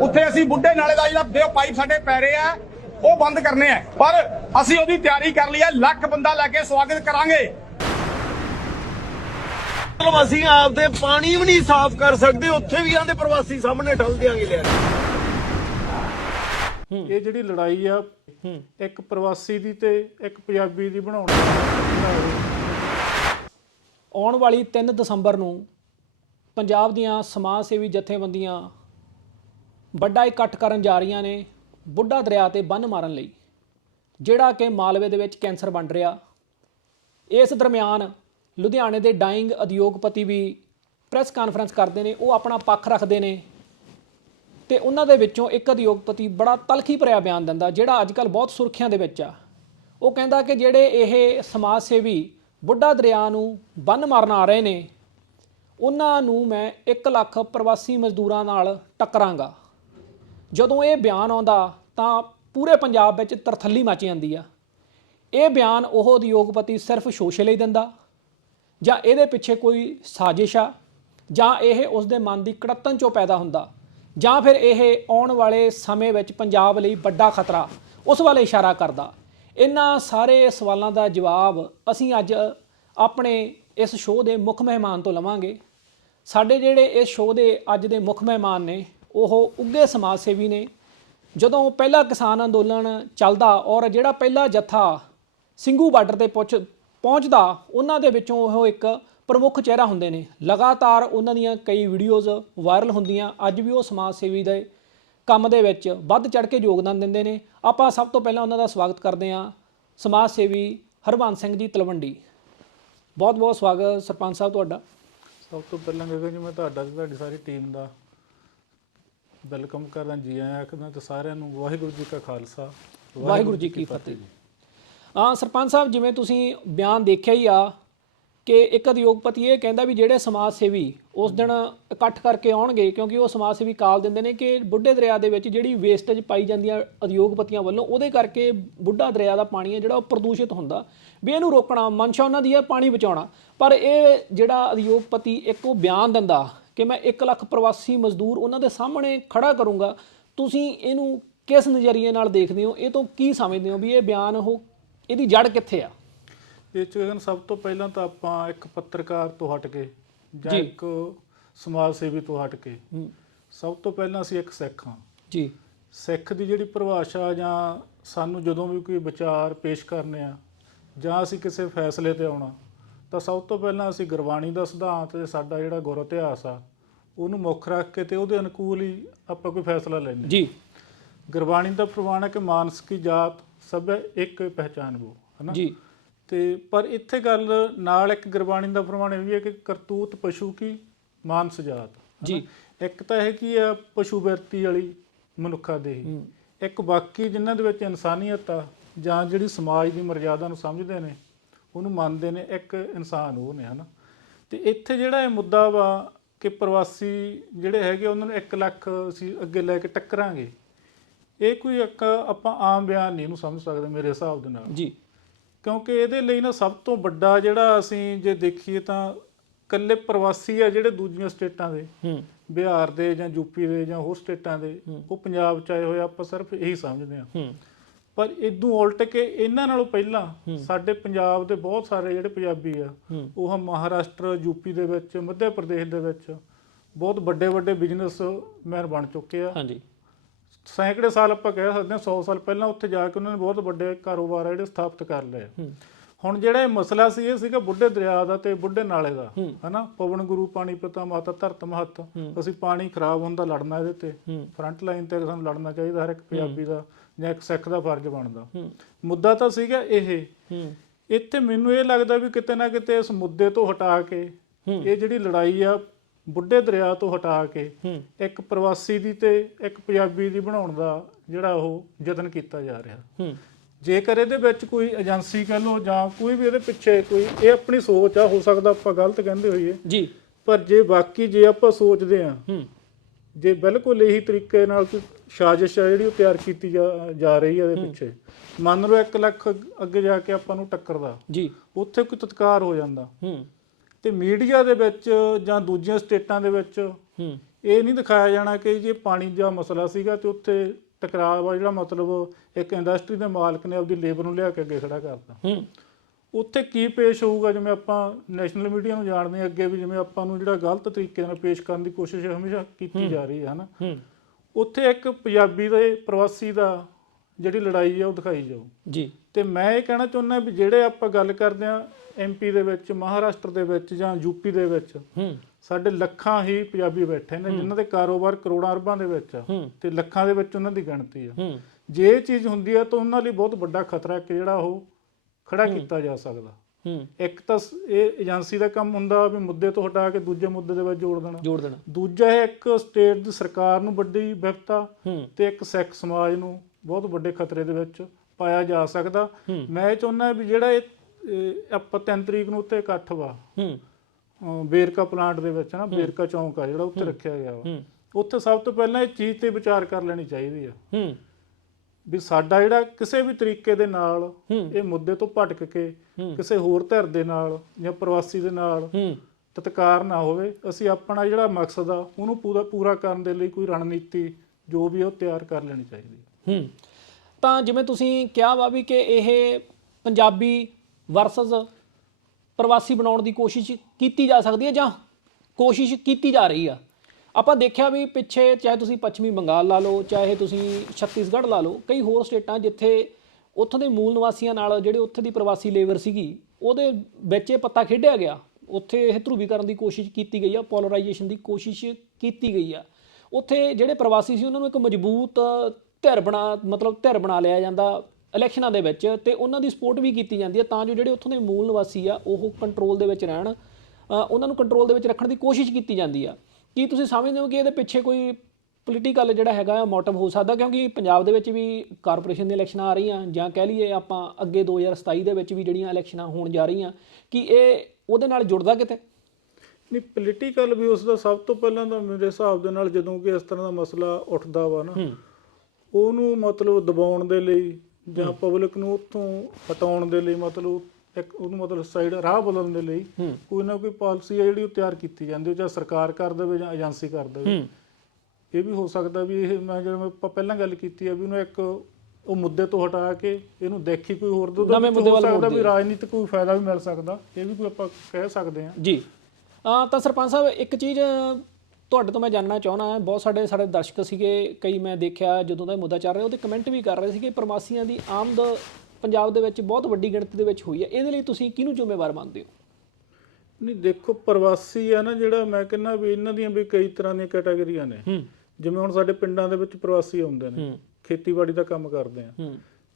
ਉੱਥੇ ਅਸੀਂ ਬੁੱਢੇ ਨਾਲੇ ਦਾ ਜਿਹੜਾ ਦਿਓ ਪਾਈਪ ਸਾਡੇ ਪੈ ਰਹੇ ਆ ਉਹ ਬੰਦ ਕਰਨੇ ਆ। ਪਰ ਅਸੀਂ ਉਹਦੀ ਤਿਆਰੀ ਕਰ ਲਈ ਹੈ ਲੱਖ ਬੰਦਾ ਲੈ ਕੇ ਸਵਾਗਤ ਕਰਾਂਗੇ। ਪ੍ਰਵਾਸੀ ਆਪਦੇ ਪਾਣੀ ਵੀ ਨਹੀਂ ਸਾਫ਼ ਕਰ ਸਕਦੇ ਉੱਥੇ ਵੀ ਆਂਦੇ ਪ੍ਰਵਾਸੀ ਸਾਹਮਣੇ ਠੱਲ ਦਿਆਂਗੇ ਲਿਆ ਇਹ ਜਿਹੜੀ ਲੜਾਈ ਆ ਇੱਕ ਪ੍ਰਵਾਸੀ ਦੀ ਤੇ ਇੱਕ ਪੰਜਾਬੀ ਦੀ ਬਣਾਉਣ ਆਉਣ ਵਾਲੀ 3 ਦਸੰਬਰ ਨੂੰ ਪੰਜਾਬ ਦੀਆਂ ਸਮਾਜ ਸੇਵੀ ਜਥੇਬੰਦੀਆਂ ਵੱਡਾ ਇਕੱਠ ਕਰਨ ਜਾ ਰਹੀਆਂ ਨੇ ਬੁੱਢਾ ਦਰਿਆ ਤੇ ਬੰਨ ਮਾਰਨ ਲਈ, ਜਿਹੜਾ ਕਿ ਮਾਲਵੇ ਦੇ ਵਿੱਚ ਕੈਂਸਰ ਬਣ ਰਿਹਾ। ਇਸ ਦਰਮਿਆਨ ਲੁਧਿਆਣੇ ਦੇ ਡਾਈਂਗ ਉਦਯੋਗਪਤੀ ਵੀ ਪ੍ਰੈਸ ਕਾਨਫਰੰਸ ਕਰਦੇ ਨੇ, ਉਹ ਆਪਣਾ ਪੱਖ ਰੱਖਦੇ ਨੇ ਤੇ ਉਹਨਾਂ ਦੇ ਵਿੱਚੋਂ ਇੱਕ ਉਦਯੋਗਪਤੀ ਬੜਾ ਤਲਖੀ ਭਰਿਆ ਬਿਆਨ ਦਿੰਦਾ, ਜਿਹੜਾ ਅੱਜ ਕੱਲ ਬਹੁਤ ਸੁਰਖੀਆਂ ਦੇ ਵਿੱਚ ਆ। ਉਹ ਕਹਿੰਦਾ ਕਿ ਜਿਹੜੇ ਇਹ ਸਮਾਜ ਸੇਵੀ ਬੁੱਢਾ ਦਰਿਆ ਨੂੰ ਬੰਨ ਮਾਰਨ ਆ ਰਹੇ ਨੇ, ਉਹਨਾਂ ਨੂੰ ਮੈਂ 1 ਲੱਖ ਪ੍ਰਵਾਸੀ ਮਜ਼ਦੂਰਾਂ ਨਾਲ ਟੱਕਰਾਂਗਾ। ਜਦੋਂ ਇਹ ਬਿਆਨ ਆਉਂਦਾ ਤਾਂ ਪੂਰੇ ਪੰਜਾਬ ਵਿੱਚ ਤਰਥੱਲੀ ਮਚ ਜਾਂਦੀ ਆ। ਇਹ ਬਿਆਨ ਉਹ ਉਦਯੋਗਪਤੀ ਸਿਰਫ ਸ਼ੋਸ਼ੇ ਲਈ ਦਿੰਦਾ ਜਾਂ ਇਹਦੇ ਪਿੱਛੇ ਕੋਈ ਸਾਜ਼ਿਸ਼ ਆ ਜਾਂ ਇਹ ਉਸ ਦੇ ਮਨ ਦੀ ਕੜੱਤਨ ਚੋਂ ਪੈਦਾ ਹੁੰਦਾ ਜਾਂ ਫਿਰ ਇਹ ਆਉਣ ਵਾਲੇ ਸਮੇਂ ਵਿੱਚ ਪੰਜਾਬ ਲਈ ਵੱਡਾ ਖਤਰਾ ਉਸ ਵੱਲ ਇਸ਼ਾਰਾ ਕਰਦਾ। ਇਹਨਾਂ ਸਾਰੇ ਸਵਾਲਾਂ ਦਾ ਜਵਾਬ ਅਸੀਂ ਅੱਜ ਆਪਣੇ ਇਸ ਸ਼ੋਅ ਦੇ ਮੁੱਖ ਮਹਿਮਾਨ ਤੋਂ ਲਵਾਂਗੇ। ਸਾਡੇ ਜਿਹੜੇ ਇਸ ਸ਼ੋਅ ਦੇ ਅੱਜ ਦੇ ਮੁੱਖ ਮਹਿਮਾਨ ਨੇ ਉਹ ਉੱਗੇ ਸਮਾਜ ਸੇਵੀ ਨੇ। ਜਦੋਂ ਪਹਿਲਾ ਕਿਸਾਨ ਅੰਦੋਲਨ ਚੱਲਦਾ ਔਰ ਜਿਹੜਾ ਪਹਿਲਾ ਜੱਥਾ ਸਿੰਘੂ ਬਾਰਡਰ ਤੇ ਪਹੁੰਚ ਪਹੁੰਚਦਾ, ਉਹਨਾਂ ਦੇ ਵਿੱਚੋਂ ਉਹ ਇੱਕ ਪ੍ਰਮੁੱਖ ਚਿਹਰਾ ਹੁੰਦੇ ਨੇ। ਲਗਾਤਾਰ ਉਹਨਾਂ ਦੀਆਂ ਕਈ ਵੀਡੀਓਜ਼ ਵਾਇਰਲ ਹੁੰਦੀਆਂ, ਅੱਜ ਵੀ ਉਹ ਸਮਾਜ ਸੇਵੀ ਦੇ ਕੰਮ ਦੇ ਵਿੱਚ ਵੱਧ ਚੜ ਕੇ ਯੋਗਦਾਨ ਦਿੰਦੇ ਨੇ। ਆਪਾਂ ਸਭ ਤੋਂ ਪਹਿਲਾਂ ਉਹਨਾਂ ਦਾ ਸਵਾਗਤ ਕਰਦੇ ਹਾਂ ਸਮਾਜ ਸੇਵੀ ਹਰਬੰਸ ਸਿੰਘ ਜੀ ਤਲਵੰਡੀ। ਬਹੁਤ ਬਹੁਤ ਸਵਾਗਤ ਸਰਪੰਚ ਸਾਹਿਬ ਤੁਹਾਡਾ। ਸਭ ਤੋਂ ਪਹਿਲਾਂ ਗਗਨ ਜੀ, ਮੈਂ ਤੁਹਾਡਾ ਤੇ ਤੁਹਾਡੀ ਸਾਰੀ ਟੀਮ ਦਾ ਵੈਲਕਮ ਕਰਦਾ ਜੀ ਆਇਆਂ ਆਖਦਾ ਤੇ ਸਾਰਿਆਂ ਨੂੰ ਵਾਹਿਗੁਰੂ ਜੀ ਕਾ ਖਾਲਸਾ ਵਾਹਿਗੁਰੂ ਜੀ ਕੀ ਫਤਿਹ। ਹਾਂ ਸਰਪੰਚ ਸਾਹਿਬ ਜਿਵੇਂ ਤੁਸੀਂ ਬਿਆਨ ਦੇਖਿਆ ਹੀ ਆ ਕਿ ਇੱਕ ਉਦਯੋਗਪਤੀ ਇਹ ਕਹਿੰਦਾ ਵੀ ਜਿਹੜੇ ਸਮਾਜ ਸੇਵੀ ਉਸ ਦਿਨ ਇਕੱਠ ਕਰਕੇ ਆਉਣਗੇ ਕਿਉਂਕਿ ਉਹ ਸਮਾਜ ਸੇਵੀ ਕਾਲ ਦਿੰਦੇ ਨੇ ਕਿ ਬੁੱਢੇ ਦਰਿਆ ਦੇ ਵਿੱਚ ਜਿਹੜੀ ਵੇਸਟੇਜ ਪਾਈ ਜਾਂਦੀ ਆ ਉਦਯੋਗਪਤੀਆਂ ਵੱਲੋਂ ਉਹਦੇ ਕਰਕੇ ਬੁੱਢਾ ਦਰਿਆ ਦਾ ਪਾਣੀ ਹੈ ਜਿਹੜਾ ਉਹ ਪ੍ਰਦੂਸ਼ਿਤ ਹੁੰਦਾ। ਵੀ ਇਹਨੂੰ ਰੋਕਣਾ ਮਨਸ਼ਾ ਉਹਨਾਂ ਦੀ ਹੈ ਪਾਣੀ ਬਚਾਉਣਾ। ਪਰ ਇਹ ਜਿਹੜਾ ਉਦਯੋਗਪਤੀ ਇੱਕ ਉਹ ਬਿਆਨ ਦਿੰਦਾ ਕਿ ਮੈਂ 1 ਲੱਖ ਪ੍ਰਵਾਸੀ ਮਜ਼ਦੂਰ ਉਹਨਾਂ ਦੇ ਸਾਹਮਣੇ ਖੜਾ ਕਰੂੰਗਾ। ਤੁਸੀਂ ਇਹਨੂੰ ਕਿਸ ਨਜ਼ਰੀਏ ਨਾਲ ਦੇਖਦੇ ਹੋ? ਇਹ ਤੋਂ ਕੀ ਸਮਝਦੇ ਹੋ ਵੀ ਇਹ ਬਿਆਨ ਉਹ ਇਹਦੀ ਜੜ ਕਿੱਥੇ ਆ? ਇਹ ਚ ਗਗਨ ਸਭ ਤੋਂ ਪਹਿਲਾਂ ਤਾਂ ਆਪਾਂ ਇੱਕ ਪੱਤਰਕਾਰ ਤੋਂ ਹਟ ਕੇ ਜਾਂ ਇੱਕ ਸਮਾਜ ਸੇਵੀ ਤੋਂ ਹਟ ਕੇ ਸਭ ਤੋਂ ਪਹਿਲਾਂ ਅਸੀਂ ਇੱਕ ਸਿੱਖ ਹਾਂ। ਜੀ। ਸਿੱਖ ਦੀ ਜਿਹੜੀ ਪਰਿਭਾਸ਼ਾ ਜਾਂ ਸਾਨੂੰ ਜਦੋਂ ਵੀ ਕੋਈ ਵਿਚਾਰ ਪੇਸ਼ ਕਰਨੇ ਆ ਜਾਂ ਅਸੀਂ ਕਿਸੇ ਫੈਸਲੇ ਤੇ ਆਉਣਾ ਤਾਂ ਸਭ ਤੋਂ ਪਹਿਲਾਂ ਅਸੀਂ ਗੁਰਬਾਣੀ ਦਾ ਸਿਧਾਂਤ ਤੇ ਸਾਡਾ ਜਿਹੜਾ ਗੁਰ ਇਤਿਹਾਸ ਆ ਉਹਨੂੰ ਮੁੱਖ ਰੱਖ ਕੇ ਤੇ ਉਹਦੇ ਅਨੁਕੂਲ ਹੀ ਆਪਾਂ ਕੋਈ ਫੈਸਲਾ ਲੈਂਦੇ ਜੀ। ਗੁਰਬਾਣੀ ਦਾ ਪ੍ਰਮਾਣ ਹੈ ਕਿ ਮਾਨਸ ਕੀ ਜਾਤ ਸਭ ਇੱਕ ਪਹਿਚਾਨ ਉਹ ਹਨਾ? ਜੀ। ਤੇ ਪਰ ਇੱਥੇ ਗੱਲ ਨਾਲ ਇੱਕ ਗੁਰਬਾਣੀ ਦਾ ਪ੍ਰਮਾਣ ਇਹ ਵੀ ਹੈ ਕਿ ਕਰਤੂਤ ਪਸ਼ੂ ਕੀ ਮਾਨਸ ਜਾਤ? ਜੀ। ਇੱਕ ਤਾਂ ਇਹ ਕੀ ਆ ਪਸ਼ੂ ਵਿਰਤੀ ਵਾਲੀ ਮਨੁੱਖਾ ਦੇਹੀ। ਇੱਕ ਬਾਕੀ ਜਿਨ੍ਹਾਂ ਦੇ ਵਿੱਚ ਇਨਸਾਨੀਅਤ ਆ ਜਾਂ ਜਿਹੜੀ ਸਮਾਜ ਦੀ ਮਰਜ਼ਾਦਾ ਨੂੰ ਸਮਝਦੇ ਨੇ ਉਹਨੂੰ ਮੰਨਦੇ ਨੇ ਇੱਕ ਇਨਸਾਨ ਉਹ ਨੇ ਹਨਾ। ਤੇ ਇੱਥੇ ਜਿਹੜਾ ਇਹ ਮੁੱਦਾ ਵਾ ਕਿ ਪ੍ਰਵਾਸੀ ਜਿਹੜੇ ਹੈਗੇ ਉਹਨਾਂ ਨੂੰ 1 ਲੱਖ ਅਸੀਂ ਅੱਗੇ ਲੈ ਕੇ ਟੱਕਰਾਂਗੇ ਇਹ ਕੋਈ ਇੱਕ ਆਪਾਂ ਆਮ ਬਿਆਨ ਨਹੀਂ ਇਹਨੂੰ ਸਮਝ ਸਕਦੇ ਮੇਰੇ ਹਿਸਾਬ ਦੇ ਨਾਲ। ਜੀ। ਕਿਉਂਕਿ ਇਹਦੇ ਲਈ ਨਾ ਸਭ ਤੋਂ ਵੱਡਾ ਜਿਹੜਾ ਅਸੀਂ ਜੇ ਦੇਖੀਏ ਤਾਂ ਕੱਲੇ ਪ੍ਰਵਾਸੀ ਆ ਜਿਹੜੇ ਦੂਜੀਆਂ ਸਟੇਟਾਂ ਦੇ ਹੂੰ। ਬਿਹਾਰ ਦੇ ਜਾਂ ਯੂਪੀ ਦੇ ਜਾਂ ਹੋਰ ਸਟੇਟਾਂ ਦੇ ਉਹ ਪੰਜਾਬ ਚ ਆਏ ਹੋਏ ਆਪਾਂ ਸਿਰਫ ਇਹੀ ਸਮਝਦੇ ਆ ਹੂੰ। ਪਰ ਇਦੋਂ ਉਲਟ ਕੇ ਇਹਨਾਂ ਨਾਲੋਂ ਪਹਿਲਾਂ ਸਾਡੇ ਪੰਜਾਬ ਦੇ ਬਹੁਤ ਸਾਰੇ ਜਿਹੜੇ ਪੰਜਾਬੀ ਆ। ਉਹ ਮਹਾਰਾਸ਼ਟਰ ਯੂਪੀ ਦੇ ਵਿੱਚ ਮੱਧ ਪ੍ਰਦੇਸ਼ ਦੇ ਵਿੱਚ ਬਹੁਤ ਵੱਡੇ ਵੱਡੇ ਬਿਜ਼ਨਸਮੈਨ ਬਣ ਚੁੱਕੇ ਆ। ਹਾਂਜੀ। ਸੈਂਕੜੇ ਸਾਲ ਆਪਾਂ ਕਹਿ ਸਕਦੇ ਹਾਂ 100 ਸਾਲ ਪਹਿਲਾਂ ਉੱਥੇ ਜਾ ਕੇ ਉਹਨਾਂ ਨੇ ਬਹੁਤ ਵੱਡੇ ਕਾਰੋਬਾਰ ਜਿਹੜੇ ਸਥਾਪਿਤ ਕਰ ਲਏ। ਹੁਣ ਜਿਹੜਾ ਇਹ ਮਸਲਾ ਸੀ ਇਹ ਸੀਗਾ ਬੁੱਢੇ ਦਰਿਆ ਦਾ ਤੇ ਬੁੱਢੇ ਨਾਲੇ ਦਾ। ਹਨਾ? ਪਵਨ ਗੁਰੂ ਪਾਣੀ ਪਿਤਾ ਮਾਤਾ ਧਰਤ ਮਹੱਤ। ਅਸੀਂ ਪਾਣੀ ਖਰਾਬ ਹੁੰਦਾ ਲੜਨਾ ਇਹਦੇ ਤੇ। ਫਰੰਟ ਲਾਈਨ ਤੇ ਸਾਨੂੰ ਲੜਨਾ ਚਾਹੀਦਾ ਹਰ ਇੱਕ ਪੰਜਾਬੀ ਦਾ। ਜਾਂ ਇੱਕ ਸਿੱਖ ਦਾ ਫਰਜ਼ ਬਣਦਾ। ਮੁੱਦਾ ਤਾਂ ਸੀਗਾ ਇਹ। ਇੱਥੇ ਮੈਨੂੰ ਇਹ ਲੱਗਦਾ ਵੀ ਕਿਤੇ ਨਾ ਕਿਤੇ ਇਸ ਮੁੱਦੇ ਤੋਂ ਹਟਾ ਕੇ ਇਹ ਜਿਹੜੀ ਲੜਾਈ ਆ ਬੁੱਢੇ ਦਰਿਆ ਤੋਂ ਹਟਾ ਕੇ ਇੱਕ ਪ੍ਰਵਾਸੀ ਦੀ ਤੇ ਇੱਕ ਪੰਜਾਬੀ ਦੀ ਬਣਾਉਣ ਦਾ ਜਿਹੜਾ ਉਹ ਯਤਨ ਕੀਤਾ ਜਾ ਰਿਹਾ। ਜੇਕਰ ਇਹਦੇ ਵਿੱਚ ਕੋਈ ਏਜੰਸੀ ਕਹ ਲੋ ਜਾਂ ਕੋਈ ਵੀ ਇਹਦੇ ਪਿੱਛੇ ਕੋਈ ਇਹ ਆਪਣੀ ਸੋਚ ਆ ਹੋ ਸਕਦਾ ਆਪਾਂ ਗਲਤ ਕਹਿੰਦੇ ਹੋਈਏ। ਜੀ। ਪਰ ਜੇ ਬਾਕੀ ਜੇ ਆਪਾਂ ਸੋਚਦੇ ਆ ਹੂੰ। ਜੇ ਬਿਲਕੁਲ ਇਹੀ ਤਰੀਕੇ ਨਾਲ ਕੋਈ ਸਾਜ਼ਿਸ਼ ਆ ਜਿਹੜੀ ਉਹ ਤਿਆਰ ਕੀਤੀ ਜਾ- ਜਾ ਰਹੀ ਹੈ ਇਹਦੇ ਪਿੱਛੇ। ਮੰਨ ਲਓ 1 ਲੱਖ ਅੱਗ- ਜਾ ਕੇ ਆਪਾਂ ਨੂੰ ਟੱਕਰਦਾ। ਜੀ। ਉੱਥੇ ਕੋਈ ਤਤਕਾਰ ਹੋ ਜਾਂਦਾ। ਹੂੰ। ਤੇ ਮੀਡੀਆ ਦੇ ਵਿੱਚ ਜਾਂ ਦੂਜੀਆਂ ਸਟੇਟਾਂ ਦੇ ਵਿੱਚ ਹੂੰ। ਇਹ ਨਹੀਂ ਦਿਖਾਇਆ ਜਾਣਾ ਕਿ ਜੇ ਪਾਣੀ ਦਾ ਮਸਲਾ ਸੀਗਾ ਤੇ ਉੱਥੇ ਟਕਰਾਅ ਵਾ ਜਿਹੜਾ ਮਤਲਬ ਇੱਕ ਇੰਡਸਟਰੀ ਦੇ ਮਾਲਕ ਨੇ ਆਪਦੀ ਲੇਬਰ ਨੂੰ ਲਿਆ ਕੇ ਅੱਗੇ ਖੜਾ ਕਰਤਾ। ਹੂੰ। ਉੱਥੇ ਕੀ ਪੇਸ਼ ਹੋਊਗਾ ਜਿਵੇਂ ਆਪਾਂ ਨੈਸ਼ਨਲ ਮੀਡੀਆ ਨੂੰ ਜਾਣਦੇ ਹਾਂ ਅੱਗੇ ਵੀ ਜਿਵੇਂ ਆਪਾਂ ਨੂੰ ਜਿਹੜਾ ਗਲਤ ਤਰੀਕੇ ਨਾਲ ਪੇਸ਼ ਕਰਨ ਦੀ ਕੋਸ਼ਿਸ਼ ਹਮੇਸ਼ਾ ਕੀਤੀ ਜਾ ਰਹੀ ਹੈ ਹਨਾ? ਹੂੰ। ਉੱਥੇ ਇੱਕ ਪੰਜਾਬੀ ਦੇ ਪ੍ਰਵਾਸੀ ਦਾ ਜਿਹੜੀ ਲੜਾਈ ਹੈ ਉਹ ਦਿਖਾਈ ਜਾਊ। ਜੀ। ਤੇ ਮੈਂ ਇਹ ਕਹਿਣਾ ਚਾਹੁੰਦਾ ਵੀ ਜਿਹੜੇ ਆਪਾਂ ਗੱਲ ਕਰਦੇ ਆ ਐਮਪੀ ਦੇ ਵਿੱਚ ਮਹਾਰਾਸ਼ਟਰ ਦੇ ਵਿੱਚ ਜਾਂ ਯੂਪੀ ਦੇ ਵਿੱਚ ਹੂੰ। ਸਾਡੇ ਲੱਖਾਂ ਹੀ ਪੰਜਾਬੀ ਬੈਠੇ ਨੇ ਜਿਨ੍ਹਾਂ ਦੇ ਕਾਰੋਬਾਰ ਕਰੋੜਾਂ ਅਰਬਾਂ ਦੇ ਵਿੱਚ ਆ। ਤੇ ਲੱਖਾਂ ਦੇ ਵਿੱਚ ਉਹਨਾਂ ਦੀ ਗਿਣਤੀ ਆ। ਹੂੰ। ਜੇ ਇਹ ਚੀਜ਼ ਹੁੰਦੀ ਆ ਤਾਂ ਉਹਨਾਂ ਲਈ ਬਹੁਤ ਵੱਡਾ ਖਤਰਾ ਕਿ ਜਿਹੜਾ ਉਹ ਖੜਾ ਕੀਤਾ ਜਾ ਸਕਦਾ। ਇੱਕ ਤਾਂ ਇਹ ਏਜੰਸੀ ਦਾ ਕੰਮ ਹੁੰਦਾ ਵੀ ਮੁੱਦੇ ਤੋਂ ਹਟਾ ਕੇ ਦੂਜੇ ਮੁੱਦੇ ਦੇ ਵਿੱਚ ਜੋੜ ਦੇਣਾ। ਜੋੜ ਦੇਣਾ। ਦੂਜਾ ਹੈ ਇੱਕ ਸਟੇਟ ਦੀ ਸਰਕਾਰ ਨੂੰ ਵੱਡੀ ਵਿਪਤਾ ਹੂੰ। ਤੇ ਇੱਕ ਸਿੱਖ ਸਮਾਜ ਨੂੰ ਬਹੁਤ ਵੱਡੇ ਖਤਰੇ ਦੇ ਵਿੱਚ ਪਾਇਆ ਜਾ ਸਕਦਾ। ਮੈਂ ਇਹ ਚਾਹੁੰਦਾ ਵੀ ਜਿਹੜਾ ਇਹ ਆਪਾਂ 3 ਤਰੀਕ ਨੂੰ ਉੱਤੇ ਇਕੱਠ ਵਾ। ਬੇਰਕਾ ਪਲਾਂਟ ਦੇ ਵਿੱਚ ਨਾ ਬੇਰਕਾ ਚੌਂਕ ਆ ਜਿਹੜਾ ਉੱਥੇ ਰੱਖਿਆ ਗਿਆ ਵਾ। ਉੱਥੇ ਸਭ ਤੋਂ ਪਹਿਲਾਂ ਇਹ ਚੀਜ਼ ਤੇ ਵਿਚਾਰ ਕਰ ਲੈਣੀ ਚਾਹੀਦੀ ਆ। ਹੂੰ। ਵੀ ਸਾਡਾ ਜਿਹੜਾ ਕਿਸੇ ਵੀ ਤਰੀਕੇ ਦੇ ਨਾਲ। ਇਹ ਮੁੱਦੇ ਤੋਂ ਭਟਕ ਕੇ। ਕਿਸੇ ਹੋਰ ਧਿਰ ਦੇ ਨਾਲ ਜਾਂ ਪ੍ਰਵਾਸੀ ਦੇ ਨਾਲ ਤਤਕਾਰ ਨਾ ਹੋਵੇ ਅਸੀਂ ਆਪਣਾ ਜਿਹੜਾ ਮਕਸਦ ਆ ਉਹਨੂੰ ਪੂਰਾ ਪੂਰਾ ਕਰਨ ਦੇ ਲਈ ਕੋਈ ਰਣਨੀਤੀ ਜੋ ਵੀ ਉਹ ਤਿਆਰ ਕਰ ਲੈਣੀ ਚਾਹੀਦੀ ਹੂੰ ਤਾਂ ਜਿਵੇਂ ਤੁਸੀਂ ਕਿਹਾ ਵਾ ਵੀ ਕਿ ਇਹ ਪੰਜਾਬੀ ਵਰਸਸ ਪ੍ਰਵਾਸੀ ਬਣਾਉਣ ਦੀ ਕੋਸ਼ਿਸ਼ ਕੀਤੀ ਜਾ ਸਕਦੀ ਹੈ ਜਾਂ ਕੋਸ਼ਿਸ਼ ਕੀਤੀ ਜਾ ਰਹੀ ਆ ਆਪਾਂ ਦੇਖਿਆ ਵੀ ਪਿੱਛੇ ਚਾਹੇ ਤੁਸੀਂ ਪੱਛਮੀ ਬੰਗਾਲ ਲਾ ਲਓ, ਚਾਹੇ ਤੁਸੀਂ ਛੱਤੀਸਗੜ੍ਹ ਲਾ ਲਓ, ਕਈ ਹੋਰ ਸਟੇਟਾਂ ਜਿੱਥੇ ਉੱਥੋਂ ਦੇ ਮੂਲ ਨਿਵਾਸੀਆਂ ਨਾਲ ਜਿਹੜੇ ਉੱਥੇ ਦੀ ਪ੍ਰਵਾਸੀ ਲੇਬਰ ਸੀਗੀ, ਉਹਦੇ ਵਿੱਚ ਇਹ ਪੱਤਾ ਖੇਡਿਆ ਗਿਆ। ਉੱਥੇ ਇਹ ਧਰੂਵੀਕਰਨ ਦੀ ਕੋਸ਼ਿਸ਼ ਕੀਤੀ ਗਈ ਆ, ਪੋਲਰਾਈਜੇਸ਼ਨ ਦੀ ਕੋਸ਼ਿਸ਼ ਕੀਤੀ ਗਈ ਆ। ਉੱਥੇ ਜਿਹੜੇ ਪ੍ਰਵਾਸੀ ਸੀ, ਉਹਨਾਂ ਨੂੰ ਇੱਕ ਮਜ਼ਬੂਤ ਧਿਰ ਬਣਾ, ਮਤਲਬ ਧਿਰ ਬਣਾ ਲਿਆ ਜਾਂਦਾ ਇਲੈਕਸ਼ਨਾਂ ਦੇ ਵਿੱਚ ਤੇ ਉਹਨਾਂ ਦੀ ਸਪੋਰਟ ਵੀ ਕੀਤੀ ਜਾਂਦੀ ਹੈ ਤਾਂ ਜੋ ਜਿਹੜੇ ਉੱਥੋਂ ਦੇ ਮੂਲ ਨਿਵਾਸੀ ਆ, ਉਹ ਕੰਟਰੋਲ ਦੇ ਵਿੱਚ ਰਹਿਣ। ਉਹਨਾਂ ਨੂੰ ਕੰਟਰੋਲ ਦੇ ਵਿੱਚ ਰੱਖਣ ਦੀ ਕੋਸ਼ਿਸ਼ ਕੀਤੀ ਜਾਂਦੀ ਆ। ਕੀ ਤੁਸੀਂ ਸਮਝਦੇ ਹੋ ਕਿ ਇਹਦੇ ਪਿੱਛੇ ਕੋਈ ਪੋਲੀਟੀਕਲ ਜਿਹੜਾ ਹੈਗਾ ਮੋਟਿਵ ਹੋ ਸਕਦਾ? ਕਿਉਂਕਿ ਪੰਜਾਬ ਦੇ ਵਿੱਚ ਵੀ ਕਾਰਪੋਰੇਸ਼ਨ ਦੀਆਂ ਇਲੈਕਸ਼ਨਾਂ ਆ ਰਹੀਆਂ ਜਾਂ ਕਹਿ ਲਈਏ ਆਪਾਂ ਅੱਗੇ 2027 ਦੇ ਵਿੱਚ ਵੀ ਜਿਹੜੀਆਂ ਇਲੈਕਸ਼ਨਾਂ ਹੋਣ ਜਾ ਰਹੀਆਂ ਕਿ ਇਹ ਉਹਦੇ ਨਾਲ ਜੁੜਦਾ ਕਿਤੇ? ਨਹੀਂ ਪੋਲੀਟੀਕਲ ਵੀ ਉਸ ਦਾ ਸਭ ਤੋਂ ਪਹਿਲਾਂ ਤਾਂ ਮੇਰੇ ਹਿਸਾਬ ਦੇ ਨਾਲ ਜਦੋਂ ਕਿ ਇਸ ਤਰ੍ਹਾਂ ਦਾ ਮਸਲਾ ਉੱਠਦਾ ਵਾ ਨਾ ਉਹਨੂੰ ਮਤਲਬ ਦਬਾਉਣ ਦੇ ਲਈ ਜਾਂ ਪਬਲਿਕ ਨੂੰ ਉੱਥੋਂ ਹਟਾਉਣ ਦੇ ਲਈ ਮਤਲਬ ਇੱਕ ਉਹਨੂੰ ਮਤਲਬ ਸਾਈਡ ਰਾਹ ਬਦਲਣ ਦੇ ਲਈ ਕੋਈ ਨਾ ਕੋਈ ਪਾਲਿਸੀ ਹੈ ਜਿਹੜੀ ਉਹ ਤਿਆਰ ਕੀਤੀ ਜਾਂਦੀ ਹੈ ਚਾਹੇ ਸਰਕਾਰ ਕਰ ਦੇਵੇ ਜਾਂ ਏਜੰਸੀ ਕਰ ਦੇਵੇ। ਇਹ ਵੀ ਹੋ ਸਕਦਾ ਵੀ ਇਹ ਮੈਂ ਜਿਵੇਂ ਆਪਾਂ ਪਹਿਲਾਂ ਗੱਲ ਕੀਤੀ ਹੈ ਵੀ ਉਹਨੂੰ ਇੱਕ ਉਹ ਮੁੱਦੇ ਤੋਂ ਹਟਾ ਕੇ ਇਹਨੂੰ ਦੇਖੀ ਕੋਈ ਹੋਰ ਦੇ ਹੋ ਸਕਦਾ ਵੀ। ਰਾਜਨੀਤਿਕ ਕੋਈ ਫਾਇਦਾ ਵੀ ਮਿਲ ਸਕਦਾ ਇਹ ਵੀ ਕੋਈ ਆਪਾਂ ਕਹਿ ਸਕਦੇ ਹਾਂ। ਜੀ। ਤਾਂ ਸਰਪੰਚ ਸਾਹਿਬ ਇੱਕ ਚੀਜ਼ ਤੁਹਾਡੇ ਤੋਂ ਮੈਂ ਜਾਣਨਾ ਚਾਹੁੰਦਾ ਬਹੁਤ ਸਾਡੇ ਸਾਡੇ ਦਰਸ਼ਕ ਸੀਗੇ ਕਈ ਮੈਂ ਦੇਖਿਆ ਜਦੋਂ ਦਾ ਇਹ ਮੁੱਦਾ ਚੱਲ ਰਿਹਾ ਉਹਦੇ ਕਮੈਂਟ ਵੀ ਕਰ ਰਹੇ ਸੀਗੇ ਪ੍ਰਵਾਸੀਆਂ ਦੀ ਆਮਦ ਪੰਜਾਬ ਦੇ ਵਿੱਚ ਬਹੁਤ ਵੱਡੀ ਗਿਣਤੀ ਦੇ ਵਿੱਚ ਹੋਈ ਹੈ। ਇਹਦੇ ਲਈ ਤੁਸੀਂ ਕਿਹਨੂੰ ਜ਼ਿੰਮੇਵਾਰ ਮੰਨਦੇ ਹੋ? ਨਹੀਂ ਦੇਖੋ ਪ੍ਰਵਾਸੀ ਆ ਨਾ ਜਿਹੜਾ ਮੈਂ ਕਹਿੰਦਾ ਵੀ ਇਹਨਾਂ ਦੀਆਂ ਵੀ ਕਈ ਤਰ੍ਹਾਂ ਦੀਆਂ ਕੈਟਾਗਰੀਆਂ ਨੇ। ਜਿਵੇਂ ਹੁਣ ਸਾਡੇ ਪਿੰਡਾਂ ਦੇ ਵਿੱਚ ਪ੍ਰਵਾਸੀ ਆਉਂਦੇ ਨੇ। ਖੇਤੀਬਾੜੀ ਦਾ ਕੰਮ ਕਰਦੇ ਆ।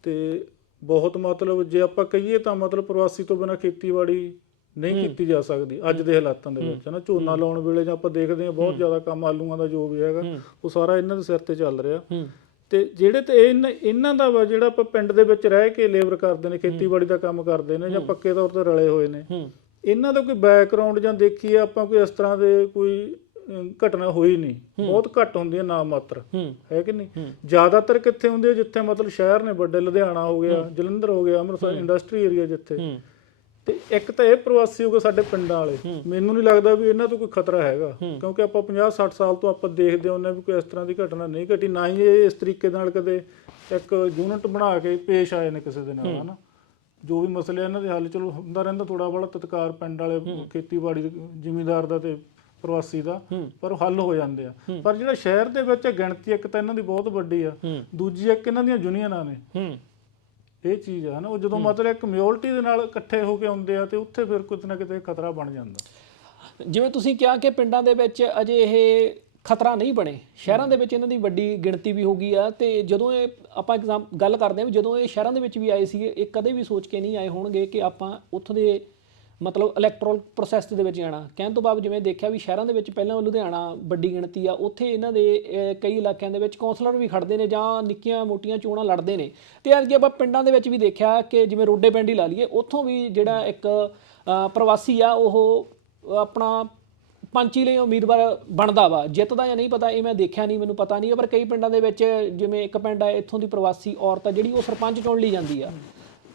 ਤੇ ਬਹੁਤ ਮਤਲਬ ਜੇ ਆਪਾਂ ਕਹੀਏ ਤਾਂ ਮਤਲਬ ਪ੍ਰਵਾਸੀ ਤੋਂ ਬਿਨਾ ਖੇਤੀਬਾੜੀ ਨਹੀਂ ਕੀਤੀ ਜਾ ਸਕਦੀ ਅੱਜ ਦੇ ਹਾਲਾਤਾਂ ਦੇ ਵਿੱਚ ਹਨਾ। ਝੋਨਾ ਲਾਉਣ ਵੇਲੇ ਜਾਂ ਆਪਾਂ ਦੇਖਦੇ ਹਾਂ ਬਹੁਤ ਜ਼ਿਆਦਾ ਕੰਮ ਆਲੂਆਂ ਦਾ ਜੋ ਵੀ ਹੈਗਾ ਉਹ ਸਾਰਾ ਇਹਨਾਂ ਦੇ ਸਿਰ ਤੇ ਚੱਲ ਰਿਹਾ। ਤੇ ਜਿਹੜੇ ਤੇ ਇਹਨਾਂ ਇਹਨਾਂ ਦਾ ਵਾ ਜਿਹੜਾ ਆਪਾਂ ਪਿੰਡ ਦੇ ਵਿੱਚ ਰਹਿ ਕੇ ਲੇਬਰ ਕਰਦੇ ਨੇ ਖੇਤੀਬਾੜੀ ਦਾ ਕੰਮ ਕਰਦੇ ਨੇ ਜਾਂ ਪੱਕੇ ਤੌਰ ਤੇ ਰਲੇ ਹੋਏ ਨੇ। ਹੂੰ। ਇਹਨਾਂ ਦਾ ਕੋਈ ਬੈਕਗ੍ਰਾਉਂਡ ਜਾਂ ਦੇਖੀਏ ਆਪਾਂ ਕੋਈ ਇਸ ਤਰ੍ਹਾਂ ਦੇ ਕੋਈ ਅਮ, ਘਟਨਾ ਹੋਈ ਨਹੀਂ। ਬਹੁਤ ਘੱਟ ਹੁੰਦੀਆਂ ਨਾ ਮਾਤਰ ਹੂੰ। ਹੈ ਕਿ ਨਹੀਂ? ਜ਼ਿਆਦਾਤਰ ਕਿੱਥੇ ਹੁੰਦੇ ਆ ਜਿੱਥੇ ਮਤਲਬ ਸ਼ਹਿਰ ਨੇ ਵੱਡੇ ਲੁਧਿਆਣਾ ਹੋ ਗਿਆ ਜਲੰਧਰ ਹੋ ਗਿਆ ਅੰਮ੍ਰਿਤਸਰ ਇੰਡਸਟਰੀ ਏਰੀਆ ਜਿੱਥੇ। ਹੂੰ। ਤੇ ਇੱਕ ਤਾਂ ਇਹ ਪ੍ਰਵਾਸੀ ਹੋ ਗਏ ਸਾਡੇ ਪਿੰਡਾਂ ਵਾਲੇ। ਮੈਨੂੰ ਨਹੀਂ ਲੱਗਦਾ ਵੀ ਇਹਨਾਂ ਤੋਂ ਕੋਈ ਖਤਰਾ ਹੈਗਾ। ਕਿਉਂਕਿ ਆਪਾਂ 50 60 ਸਾਲ ਤੋਂ ਆਪਾਂ ਦੇਖਦੇ ਹੁੰਦੇ ਹਾਂ ਵੀ ਕੋਈ ਇਸ ਤਰ੍ਹਾਂ ਦੀ ਘਟਨਾ ਨਹੀਂ ਘਟੀ। ਨਾ ਹੀ ਇਹ ਇਸ ਤਰੀਕੇ ਨਾਲ ਕਦੇ ਇੱਕ ਯੂਨਿਟ ਬਣਾ ਕੇ ਪੇਸ਼ ਆਏ ਨੇ ਕਿਸੇ ਦੇ ਨਾਲ ਹਨਾ। ਜੋ ਵੀ ਮਸਲੇ ਇਹਨਾਂ ਦੇ ਹੱਲ ਚਲੋ ਹੁੰਦਾ ਰਹਿੰਦਾ ਥੋੜਾ ਬੜਾ ਤਤਕਾਰ ਪਿੰਡ ਵਾਲੇ ਖੇਤੀਬਾੜੀ ਜ਼ਿਮੀਂਦਾਰ ਦਾ ਤੇ ਪ੍ਰਵਾਸੀ ਦਾ। ਪਰ ਉਹ ਹੱਲ ਹੋ ਜਾਂਦੇ ਆ। ਪਰ ਜਿਹੜਾ ਸ਼ਹਿਰ ਦੇ ਵਿੱਚ ਗਿਣਤੀ ਇੱਕ ਤਾਂ ਇਹਨਾਂ ਦੀ ਬਹੁਤ ਵੱਡੀ ਆ। ਦੂਜੀ ਇੱਕ ਇਹਨਾਂ ਦੀਆਂ ਯੂਨੀਅਨਾਂ ਨੇ ਇਹ ਚੀਜ਼ ਆ ਨਾ ਉਹ ਜਦੋਂ ਮਤਲਬ ਇੱਕ ਕਮਿਊਨਿਟੀ ਦੇ ਨਾਲ ਇਕੱਠੇ ਹੋ ਕੇ ਆਉਂਦੇ ਆ ਤੇ ਉੱਥੇ ਫਿਰ ਕਿਤੇ ਨਾ ਕਿਤੇ ਖਤਰਾ ਬਣ ਜਾਂਦਾ। ਜਿਵੇਂ ਤੁਸੀਂ ਕਿਹਾ ਕਿ ਪਿੰਡਾਂ ਦੇ ਵਿੱਚ ਅਜੇ ਇਹ ਖਤਰਾ ਨਹੀਂ ਬਣੇ ਸ਼ਹਿਰਾਂ ਦੇ ਵਿੱਚ ਇਹਨਾਂ ਦੀ ਵੱਡੀ ਗਿਣਤੀ ਵੀ ਹੋ ਗਈ ਆ ਤੇ ਜਦੋਂ ਇਹ ਆਪਾਂ ਐਗਜ਼ਾਮ ਗੱਲ ਕਰਦੇ ਵੀ ਜਦੋਂ ਇਹ ਸ਼ਹਿਰਾਂ ਦੇ ਵਿੱਚ ਵੀ ਆਏ ਸੀਗੇ ਇਹ ਕਦੇ ਵੀ ਸੋਚ ਕੇ ਨਹੀਂ ਆਏ ਹੋਣਗੇ ਕਿ ਆਪਾਂ ਉੱਥੋਂ ਦੇ ਮਤਲਬ ਇਲੈਕਟ੍ਰਲ ਪ੍ਰੋਸੈਸ ਦੇ ਵਿੱਚ ਜਾਣਾ। ਕਹਿਣ ਤੋਂ ਬਾਅਦ ਜਿਵੇਂ ਦੇਖਿਆ ਵੀ ਸ਼ਹਿਰਾਂ ਦੇ ਵਿੱਚ ਪਹਿਲਾਂ ਲੁਧਿਆਣਾ ਵੱਡੀ ਗਿਣਤੀ ਆ, ਉੱਥੇ ਇਹਨਾਂ ਦੇ ਕਈ ਇਲਾਕਿਆਂ ਦੇ ਵਿੱਚ ਕਾਉਂਸਲਰ ਵੀ ਖੜਦੇ ਨੇ ਜਾਂ ਨਿੱਕੀਆਂ ਮੋਟੀਆਂ ਚੋਣਾਂ ਲੜਦੇ ਨੇ। ਤੇ ਅੱਜ ਆਪਾਂ ਪਿੰਡਾਂ ਦੇ ਵਿੱਚ ਵੀ ਦੇਖਿਆ ਕਿ ਜਿਵੇਂ ਰੋਡੇ ਪਿੰਡ ਹੀ ਲਾ ਲਈਏ, ਉੱਥੋਂ ਵੀ ਜਿਹੜਾ ਇੱਕ ਪ੍ਰਵਾਸੀ ਆ, ਉਹ ਆਪਣਾ ਪੰਚੀ ਲਈ ਉਮੀਦਵਾਰ ਬਣਦਾ ਵਾ। ਜਿੱਤਦਾ ਜਾਂ ਨਹੀਂ ਪਤਾ, ਇਹ ਮੈਂ ਦੇਖਿਆ ਨਹੀਂ, ਮੈਨੂੰ ਪਤਾ ਨਹੀਂ, ਪਰ ਕਈ ਪਿੰਡਾਂ ਦੇ ਵਿੱਚ ਜਿਵੇਂ ਇੱਕ ਪਿੰਡ ਆ, ਇੱਥੋਂ ਦੀ ਪ੍ਰਵਾਸੀ ਔਰਤ ਆ, ਜਿਹੜੀ ਉਹ ਸਰਪੰਚ ਚੁਣ ਲਈ ਜਾਂਦੀ ਆ।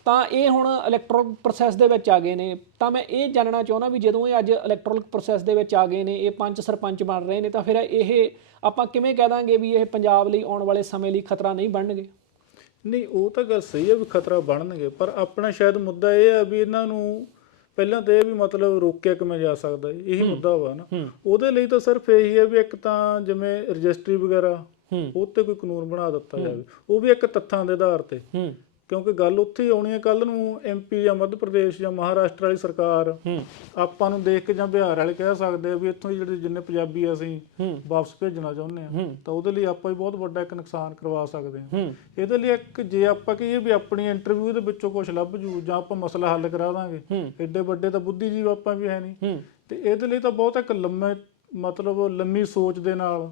ਤਾਂ ਇਹ ਹੁਣ ਇਲੈਕਟ੍ਰੋਨਿਕ ਪ੍ਰੋਸੈਸ ਦੇ ਵਿੱਚ ਆ ਗਏ ਨੇ। ਤਾਂ ਮੈਂ ਇਹ ਜਾਣਨਾ ਚਾਹੁੰਦਾ ਵੀ ਜਦੋਂ ਇਹ ਅੱਜ ਇਲੈਕਟ੍ਰੋਨਿਕ ਪ੍ਰੋਸੈਸ ਦੇ ਵਿੱਚ ਆ ਗਏ ਨੇ ਇਹ ਪੰਜ ਸਰਪੰਚ ਬਣ ਰਹੇ ਨੇ ਤਾਂ ਫਿਰ ਇਹ ਆਪਾਂ ਕਿਵੇਂ ਕਹਿ ਦਾਂਗੇ ਵੀ ਇਹ ਪੰਜਾਬ ਲਈ ਆਉਣ ਵਾਲੇ ਸਮੇਂ ਲਈ ਖਤਰਾ ਨਹੀਂ ਬਣਨਗੇ? ਨਹੀਂ ਉਹ ਤਾਂ ਗੱਲ ਸਹੀ ਹੈ ਵੀ ਖਤਰਾ ਬਣਨਗੇ ਪਰ ਆਪਣਾ ਸ਼ਾਇਦ ਮੁੱਦਾ ਇਹ ਹੈ ਵੀ ਇਹਨਾਂ ਨੂੰ ਪਹਿਲਾਂ ਤਾਂ ਇਹ ਵੀ ਮਤਲਬ ਰੋਕਿਆ ਕਿਵੇਂ ਜਾ ਸਕਦਾ ਹੈ ਇਹੀ ਮੁੱਦਾ ਵਾ ਨਾ। ਉਹਦੇ ਲਈ ਤਾਂ ਸਿਰਫ ਇਹੀ ਹੈ ਵੀ ਇੱਕ ਤਾਂ ਜਿਵੇਂ ਰਜਿਸਟਰੀ ਵਗੈਰਾ ਉਹ ਤੇ ਕੋਈ ਕਾਨੂੰਨ ਬਣਾ ਦਿੱਤਾ ਜਾਵੇ। ਉਹ ਵੀ ਇੱਕ ਤੱਥਾਂ ਦੇ ਆਧਾਰ ਤੇ। ਕਿਉਂਕਿ ਗੱਲ ਉੱਥੇ ਹੀ ਆਉਣੀ ਹੈ ਕੱਲ ਨੂੰ ਐਮਪੀ ਜਾਂ ਮੱਧ ਪ੍ਰਦੇਸ਼ ਜਾਂ ਮਹਾਰਾਸ਼ਟਰ ਵਾਲੀ ਸਰਕਾਰ। ਆਪਾਂ ਨੂੰ ਦੇਖ ਕੇ ਜਾਂ ਬਿਹਾਰ ਵਾਲੇ ਕਹਿ ਸਕਦੇ ਆ ਵੀ ਇੱਥੋਂ ਜਿਹੜੇ ਜਿੰਨੇ ਪੰਜਾਬੀ ਆ ਅਸੀਂ ਵਾਪਸ ਭੇਜਣਾ ਚਾਹੁੰਦੇ ਆ ਤਾਂ ਉਹਦੇ ਲਈ ਆਪਾਂ ਹੀ ਬਹੁਤ ਵੱਡਾ ਇੱਕ ਨੁਕਸਾਨ ਕਰਵਾ ਸਕਦੇ ਆ। ਇਹਦੇ ਲਈ ਇੱਕ ਜੇ ਆਪਾਂ ਕਹੀਏ ਵੀ ਆਪਣੀ ਇੰਟਰਵਿਊ ਦੇ ਵਿੱਚੋਂ ਕੁਝ ਲੱਭ ਜੂ ਜਾਂ ਆਪਾਂ ਮਸਲਾ ਹੱਲ ਕਰਾ ਦਾਂਗੇ ਐਡੇ ਵੱਡੇ ਤਾਂ ਬੁੱਧੀਜੀਵ ਆਪਾਂ ਵੀ ਹੈ ਨਹੀਂ। ਤੇ ਇਹਦੇ ਲਈ ਤਾਂ ਬਹੁਤ ਇੱਕ ਲੰਮੇ ਮਤਲਬ ਲੰਮੀ ਸੋਚ ਦੇ ਨਾਲ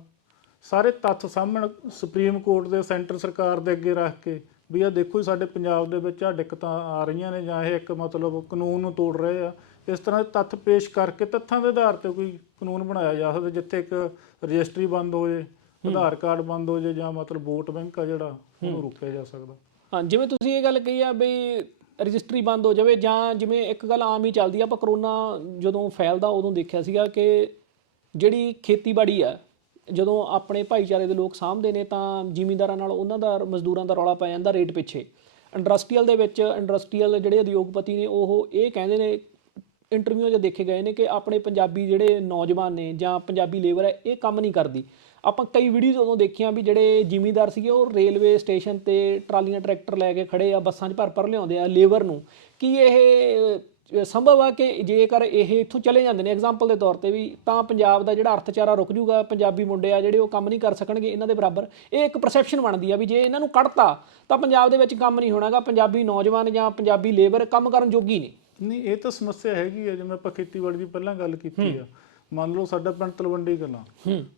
ਸਾਰੇ ਤੱਥ ਸਾਹਮਣੇ ਸੁਪਰੀਮ ਕੋਰਟ ਦੇ ਸੈਂਟਰ ਸਰਕਾਰ ਦੇ ਅੱਗੇ ਰੱਖ ਕੇ ਵੀ ਆ ਦੇਖੋ ਸਾਡੇ ਪੰਜਾਬ ਦੇ ਵਿੱਚ ਆ ਦਿੱਕਤਾਂ ਆ ਰਹੀਆਂ ਨੇ ਜਾਂ ਇਹ ਇੱਕ ਮਤਲਬ ਕਾਨੂੰਨ ਨੂੰ ਤੋੜ ਰਹੇ ਆ। ਇਸ ਤਰ੍ਹਾਂ ਦੇ ਤੱਥ ਪੇਸ਼ ਕਰਕੇ ਤੱਥਾਂ ਦੇ ਆਧਾਰ ਤੇ ਕੋਈ ਕਾਨੂੰਨ ਬਣਾਇਆ ਜਾ ਸਕਦਾ ਜਿੱਥੇ ਇੱਕ ਰਜਿਸਟਰੀ ਬੰਦ ਹੋ ਜੇ ਆਧਾਰ ਕਾਰਡ ਬੰਦ ਹੋ ਜੇ ਜਾਂ ਮਤਲਬ ਵੋਟ ਬੈਂਕ ਆ ਜਿਹੜਾ ਉਹਨੂੰ ਰੋਕਿਆ ਜਾ ਸਕਦਾ। ਹਾਂ ਜਿਵੇਂ ਤੁਸੀਂ ਇਹ ਗੱਲ ਕਹੀ ਆ ਬਈ ਰਜਿਸਟਰੀ ਬੰਦ ਹੋ ਜਾਵੇ ਜਾਂ ਜਿਵੇਂ ਇੱਕ ਗੱਲ ਆਮ ਹੀ ਚੱਲਦੀ ਆ ਆਪਾਂ ਕਰੋਨਾ ਜਦੋਂ ਫੈਲਦਾ ਉਦੋਂ ਦੇਖਿਆ ਸੀਗਾ ਕਿ ਜਿਹੜੀ ਖੇਤੀਬਾੜੀ ਆ ਜਦੋਂ ਆਪਣੇ ਭਾਈਚਾਰੇ ਦੇ ਲੋਕ ਸਾਂਭਦੇ ਨੇ ਤਾਂ ਜ਼ਿਮੀਂਦਾਰਾਂ ਨਾਲ ਉਹਨਾਂ ਦਾ ਮਜ਼ਦੂਰਾਂ ਦਾ ਰੌਲਾ ਪੈ ਜਾਂਦਾ ਰੇਟ ਪਿੱਛੇ। ਇੰਡਸਟਰੀਅਲ ਦੇ ਵਿੱਚ ਇੰਡਸਟਰੀਅਲ ਜਿਹੜੇ ਉਦਯੋਗਪਤੀ ਨੇ ਉਹ ਇਹ ਕਹਿੰਦੇ ਨੇ ਇੰਟਰਵਿਊ 'ਚ ਦੇਖੇ ਗਏ ਨੇ ਕਿ ਆਪਣੇ ਪੰਜਾਬੀ ਜਿਹੜੇ ਨੌਜਵਾਨ ਨੇ ਜਾਂ ਪੰਜਾਬੀ ਲੇਬਰ ਹੈ, ਇਹ ਕੰਮ ਨਹੀਂ ਕਰਦੀ। ਆਪਾਂ ਕਈ ਵੀਡੀਓਜ਼ ਉਦੋਂ ਦੇਖੀਆਂ ਵੀ ਜਿਹੜੇ ਜ਼ਿਮੀਂਦਾਰ ਸੀਗੇ, ਉਹ ਰੇਲਵੇ ਸਟੇਸ਼ਨ ਤੇ ਟਰਾਲੀਆਂ, ਟਰੈਕਟਰ ਲੈ ਕੇ ਖੜੇ ਆ, ਬੱਸਾਂ 'ਚ ਭਰ ਭਰ ਲਿਆਉਂਦੇ ਆ ਲੇਬਰ ਨੂੰ। ਕੀ ਇਹ ਸੰਭਵ ਆ ਕਿ ਜੇਕਰ ਇਹ ਇੱਥੋਂ ਚਲੇ ਜਾਂਦੇ ਨੇ ਐਗਜ਼ਾਮਪਲ ਦੇ ਤੌਰ ਤੇ ਵੀ ਤਾਂ ਪੰਜਾਬ ਦਾ ਜਿਹੜਾ ਅਰਥਚਾਰਾ ਰੁਕ ਜੂਗਾ ਪੰਜਾਬੀ ਮੁੰਡੇ ਆ ਜਿਹੜੇ ਉਹ ਕੰਮ ਨਹੀਂ ਕਰ ਸਕਣਗੇ ਇਹਨਾਂ ਦੇ ਬਰਾਬਰ। ਇਹ ਇੱਕ ਪਰਸੈਪਸ਼ਨ ਬਣਦੀ ਆ ਵੀ ਜੇ ਇਹਨਾਂ ਨੂੰ ਕੱਢਤਾ ਤਾਂ ਪੰਜਾਬ ਦੇ ਵਿੱਚ ਕੰਮ ਨਹੀਂ ਹੋਣਾਗਾ ਪੰਜਾਬੀ ਨੌਜਵਾਨ ਜਾਂ ਪੰਜਾਬੀ ਲੇਬਰ ਕੰਮ ਕਰਨ ਜੋਗੀ ਨਹੀਂ ਨਹੀਂ ਇਹ ਤਾਂ ਸਮੱਸਿਆ ਹੈਗੀ ਆ ਜਿਵੇਂ ਆਪਾਂ ਖੇਤੀਬਾੜੀ ਦੀ ਪਹਿਲਾਂ ਗੱਲ ਕੀਤੀ ਆ। ਮੰਨ ਲਓ ਸਾਡਾ ਪਿੰਡ ਤਲਵੰਡੀ ਕਲਾਂ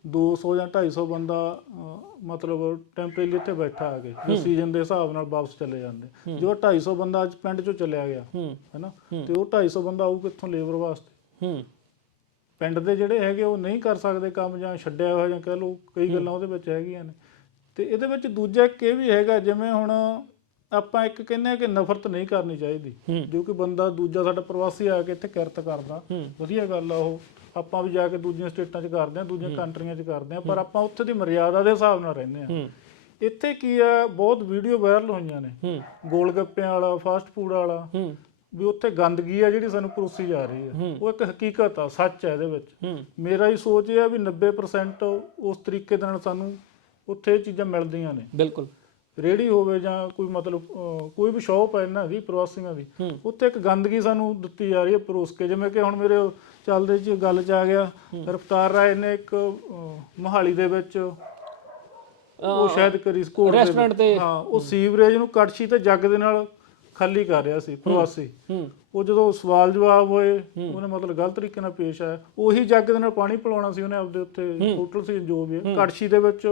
200 ਜਾਂ 250 ਬੰਦਾ ਅਹ, ਮਤਲਬ ਟੈਂਪਰੇਰੀ ਇੱਥੇ ਬੈਠਾ ਆ ਕੇ ਜੋ ਸੀਜ਼ਨ ਦੇ ਹਿਸਾਬ ਨਾਲ ਵਾਪਸ ਚਲੇ ਜਾਂਦੇ। ਜੋ 250 ਬੰਦਾ ਅੱਜ ਪਿੰਡ ਚੋਂ ਚਲਿਆ ਗਿਆ ਹੈਨਾ? ਤੇ ਉਹ 250 ਬੰਦਾ ਆਊ ਕਿੱਥੋਂ ਲੇਬਰ ਵਾਸਤੇ? ਹੂੰ। ਪਿੰਡ ਦੇ ਜਿਹੜੇ ਹੈਗੇ ਉਹ ਨਹੀਂ ਕਰ ਸਕਦੇ ਕੰਮ ਜਾਂ ਛੱਡਿਆ ਹੋਇਆ ਜਾਂ ਕਹਿ ਲਓ ਕਈ ਗੱਲਾਂ ਉਹਦੇ ਵਿੱਚ ਹੈਗੀਆਂ ਨੇ। ਤੇ ਇਹਦੇ ਵਿੱਚ ਦੂਜਾ ਇੱਕ ਇਹ ਵੀ ਹੈਗਾ ਜਿਵੇਂ ਹੁਣ ਆਪਾਂ ਇੱਕ ਕਹਿੰਦੇ ਆ ਕਿ ਨਫ਼ਰਤ ਨਹੀਂ ਕਰਨੀ ਚਾਹੀਦੀ। ਜੋ ਕਿ ਬੰਦਾ ਦੂਜਾ ਸਾਡਾ ਪ੍ਰਵਾਸੀ ਆ ਕੇ ਇੱਥੇ ਕਿਰਤ ਕਰਦਾ ਵਧੀਆ ਗੱਲ ਆ ਉਹ। ਆਪਾਂ ਵੀ ਜਾ ਕੇ ਦੂਜੀਆਂ ਸਟੇਟਾਂ 'ਚ ਕਰਦੇ ਆ ਦੂਜੀਆਂ ਕੰਟਰੀਆਂ 'ਚ ਕਰਦੇ ਆ ਪਰ ਆਪਾਂ ਉੱਥੇ ਦੀ ਮਰਿਆਦਾ ਦੇ ਹਿਸਾਬ ਨਾਲ ਰਹਿੰਦੇ ਆ ਇੱਥੇ ਕੀ ਆ ਬਹੁਤ ਵੀਡੀਓ ਵਾਇਰਲ ਹੋਈਆਂ ਨੇ। ਗੋਲ ਗੱਪਿਆਂ ਵਾਲਾ ਫਾਸਟ ਫੂਡ ਵਾਲਾ। ਵੀ ਉੱਥੇ ਗੰਦਗੀ ਆ ਜਿਹੜੀ ਸਾਨੂੰ ਪਰੋਸੀ ਜਾ ਰਹੀ ਆ। ਉਹ ਇੱਕ ਹਕੀਕਤ ਆ ਸੱਚ ਹੈ ਇਹਦੇ ਵਿੱਚ। ਮੇਰਾ ਹੀ ਸੋਚ ਇਹ ਆ ਵੀ 90% ਉਸ ਤਰੀਕੇ ਦੇ ਨਾਲ ਸਾਨੂੰ ਉੱਥੇ ਇਹ ਚੀਜ਼ਾਂ ਮਿਲਦੀਆਂ ਨੇ। ਬਿਲਕੁਲ। ਰੇੜੀ ਹੋਵੇ ਜਾਂ ਕੋਈ ਮਤਲਬ ਕੋਈ ਵੀ ਸ਼ੌਪ ਹੈ ਇਹਨਾਂ ਦੀ ਪ੍ਰਵਾਸੀਆਂ ਦੀ ਉੱਥੇ ਇੱਕ ਗੰਦਗੀ ਸਾਨੂੰ ਦਿੱਤੀ ਜਾ ਰਹੀ ਹੈ ਪਰੋਸ ਕੇ। ਜਿਵੇਂ ਕਿ ਹੁਣ ਮੇਰੇ ਚੱਲਦੇ ਚ ਗੱਲ ਚ ਆ ਗਿਆ। ਰਫਤਾਰ ਰਾਏ ਨੇ ਇੱਕ ਅਹ, ਮੋਹਾਲੀ ਦੇ ਵਿੱਚ ਉਹ ਸ਼ਾਇਦ ਕਰੀ ਸਕੂਲ restaurant ਤੇ- ਹਾਂ ਉਹ ਸੀਵਰੇਜ ਨੂੰ ਕੜਛੀ ਤੇ ਜੱਗ ਦੇ ਨਾਲ ਖਾਲੀ ਕਰ ਰਿਹਾ ਸੀ ਪ੍ਰਵਾਸੀ। ਹੂੰ। ਉਹ ਜਦੋਂ ਸਵਾਲ ਜਵਾਬ ਹੋਏ ਉਹਨੇ ਮਤਲਬ ਗਲਤ ਤਰੀਕੇ ਨਾਲ ਪੇਸ਼ ਆਇਆ। ਉਹੀ ਜੱਗ ਦੇ ਨਾਲ ਪਾਣੀ ਪਿਲਾਉਣਾ ਸੀ ਉਹਨੇ ਆਪਦੇ ਉੱਤੇ ਹੋਟਲ ਸੀ ਜੋ ਵੀ ਹੈ ਕੜਛੀ ਦੇ ਵਿੱਚ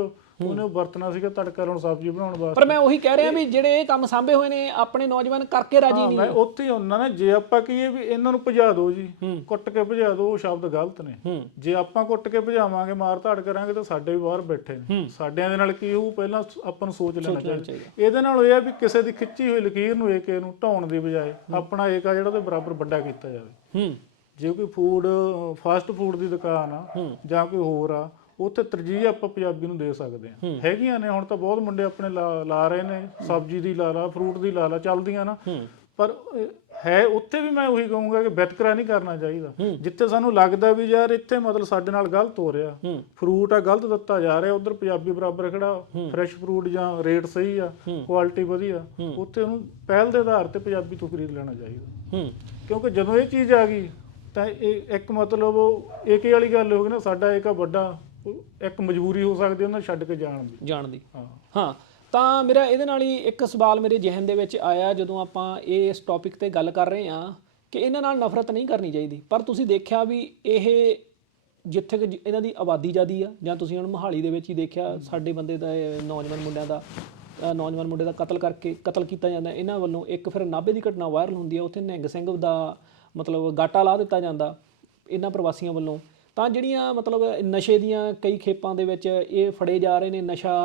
ਉਹਨੇ ਉਹ ਵਰਤਣਾ ਸੀਗਾ ਤੜਕਾ ਲਾਉਣ ਸਬਜ਼ੀ ਬਣਾਉਣ ਵਾਸਤੇ। ਪਰ ਮੈਂ ਉਹੀ ਕਹਿ ਰਿਹਾ ਵੀ ਜਿਹੜੇ ਇਹ ਕੰਮ ਸਾਂਭੇ ਹੋਏ ਨੇ ਆਪਣੇ ਨੌਜਵਾਨ ਕਰਕੇ ਰਾਜੀ ਨਹੀਂ ਮੈਂ ਉੱਥੇ ਹੀ ਹੁੰਦਾ ਨਾ ਜੇ ਆਪਾਂ ਕਹੀਏ ਵੀ ਇਹਨਾਂ ਨੂੰ ਭਜਾ ਦਿਓ ਜੀ ਕੁੱਟ ਕੇ ਭਜਾ ਦਿਓ ਉਹ ਸ਼ਬਦ ਗਲਤ ਨੇ। ਜੇ ਆਪਾਂ ਕੁੱਟ ਕੇ ਭਜਾਵਾਂਗੇ ਮਾਰ ਧਾੜ ਕਰਾਂਗੇ ਤਾਂ ਸਾਡੇ ਵੀ ਬਾਹਰ ਬੈਠੇ ਨੇ। ਸਾਡਿਆਂ ਦੇ ਨਾਲ ਕੀ ਹੋਊ ਪਹਿਲਾਂ ਸ- ਆਪਾਂ ਨੂੰ ਸੋਚ ਲੈਣਾ ਚਾਹੀਦਾ। ਇਹਦੇ ਨਾਲ ਇਹ ਆ ਵੀ ਕਿਸੇ ਦੀ ਖਿੱਚੀ ਹੋਈ ਲਕੀਰ ਨੂੰ ਏਕੇ ਨੂੰ ਢਾਉਣ ਦੀ ਬਜਾਏ ਆਪਣਾ ਏਕਾ ਜਿਹੜਾ ਉਹਦੇ ਬਰਾਬਰ ਵੱਡਾ ਕੀਤਾ ਜਾਵੇ। ਹੂੰ। ਜੇ ਕੋਈ ਫੂਡ ਫਾਸਟ ਫੂਡ ਦੀ ਦੁਕਾਨ ਆ ਜਾਂ ਕੋਈ ਹੋਰ ਆ ਉੱਥੇ ਤਰਜੀਹ ਆਪਾਂ ਪੰਜਾਬੀ ਨੂੰ ਦੇ ਸਕਦੇ ਆ ਹੈਗੀਆਂ ਨੇ ਹੁਣ ਤਾਂ ਬਹੁਤ ਮੁੰਡੇ ਆਪਣੇ ਲਾ- ਰਹੇ ਨੇ। ਸਬਜ਼ੀ ਦੀ ਲਾ ਲਾ ਫਰੂਟ ਦੀ ਲਾ ਲਾ ਚੱਲਦੀਆਂ ਨਾ। ਪਰ ਹੈ ਉੱਥੇ ਵੀ ਮੈਂ ਉਹੀ ਕਹੂੰਗਾ ਕਿ ਵਿਤਕਰਾ ਨਹੀਂ ਕਰਨਾ ਚਾਹੀਦਾ। ਜਿੱਥੇ ਸਾਨੂੰ ਲੱਗਦਾ ਵੀ ਯਾਰ ਇੱਥੇ ਮਤਲਬ ਸਾਡੇ ਨਾਲ ਗਲਤ ਹੋ ਰਿਹਾ। ਫਰੂਟ ਆ ਗਲਤ ਦਿੱਤਾ ਜਾ ਰਿਹਾ ਉਧਰ ਪੰਜਾਬੀ ਬਰਾਬਰ ਖੜਾ। ਫਰੈਸ਼ ਫਰੂਟ ਜਾਂ ਰੇਟ ਸਹੀ ਆ ਕੁਆਲਿਟੀ ਵਧੀਆ। ਉੱਥੇ ਉਹਨੂੰ ਪਹਿਲ ਦੇ ਆਧਾਰ ਤੇ ਪੰਜਾਬੀ ਤੋਂ ਖਰੀਦ ਲੈਣਾ ਚਾਹੀਦਾ। ਹੂੰ। ਕਿਉਂਕਿ ਜਦੋਂ ਇਹ ਚੀਜ਼ ਆ ਗਈ ਤਾਂ ਇਹ ਇੱਕ ਮਤਲਬ ਏਕੇ ਵਾਲੀ ਗੱਲ ਹੋ ਗਈ ਨਾ ਸਾਡਾ ਏਕਾ ਵੱਡਾ ਉਹ ਇੱਕ ਮਜਬੂਰੀ ਹੋ ਸਕਦੀ ਉਹਨਾਂ ਨੂੰ ਛੱਡ ਕੇ ਜਾਣ ਦੀ। ਜਾਣ ਦੀ। ਹਾਂ। ਹਾਂ ਤਾਂ ਮੇਰਾ ਇਹਦੇ ਨਾਲ ਹੀ ਇੱਕ ਸਵਾਲ ਮੇਰੇ ਜ਼ਿਹਨ ਦੇ ਵਿੱਚ ਆਇਆ ਜਦੋਂ ਆਪਾਂ ਇਸ ਟੌਪਿਕ ਤੇ ਗੱਲ ਕਰ ਰਹੇ ਹਾਂ ਕਿ ਇਹਨਾਂ ਨਾਲ ਨਫ਼ਰਤ ਨਹੀਂ ਕਰਨੀ ਚਾਹੀਦੀ। ਪਰ ਤੁਸੀਂ ਦੇਖਿਆ ਵੀ ਇਹ ਜਿੱਥੇ ਕਿ ਇਹਨਾਂ ਦੀ ਆਬਾਦੀ ਜ਼ਿਆਦੀ ਆ ਜਾਂ ਤੁਸੀਂ ਹੁਣ ਮੋਹਾਲੀ ਦੇ ਵਿੱਚ ਹੀ ਦੇਖਿਆ ਸਾਡੇ ਬੰਦੇ ਦਾ ਇਹ ਨੌਜਵਾਨ ਮੁੰਡਿਆਂ ਦਾ ਨੌਜਵਾਨ ਮੁੰਡੇ ਦਾ ਕਤਲ ਕਰਕੇ ਕਤਲ ਕੀਤਾ ਜਾਂਦਾ। ਇਹਨਾਂ ਵੱਲੋਂ ਇੱਕ ਫਿਰ ਨਾਭੇ ਦੀ ਘਟਨਾ ਵਾਇਰਲ ਹੁੰਦੀ ਹੈ ਉੱਥੇ ਨਿਹੰਗ ਸਿੰਘ ਦਾ ਮਤਲਬ ਗਾਟਾ ਲਾ ਦਿੱਤਾ ਜਾਂਦਾ ਇਹਨਾਂ ਪ੍ਰਵਾਸੀਆਂ ਵੱਲੋਂ। ਤਾਂ ਜਿਹੜੀਆਂ ਮਤਲਬ ਨਸ਼ੇ ਦੀਆਂ ਕਈ ਖੇਪਾਂ ਦੇ ਵਿੱਚ ਇਹ ਫੜੇ ਜਾ ਰਹੇ ਨੇ ਨਸ਼ਾ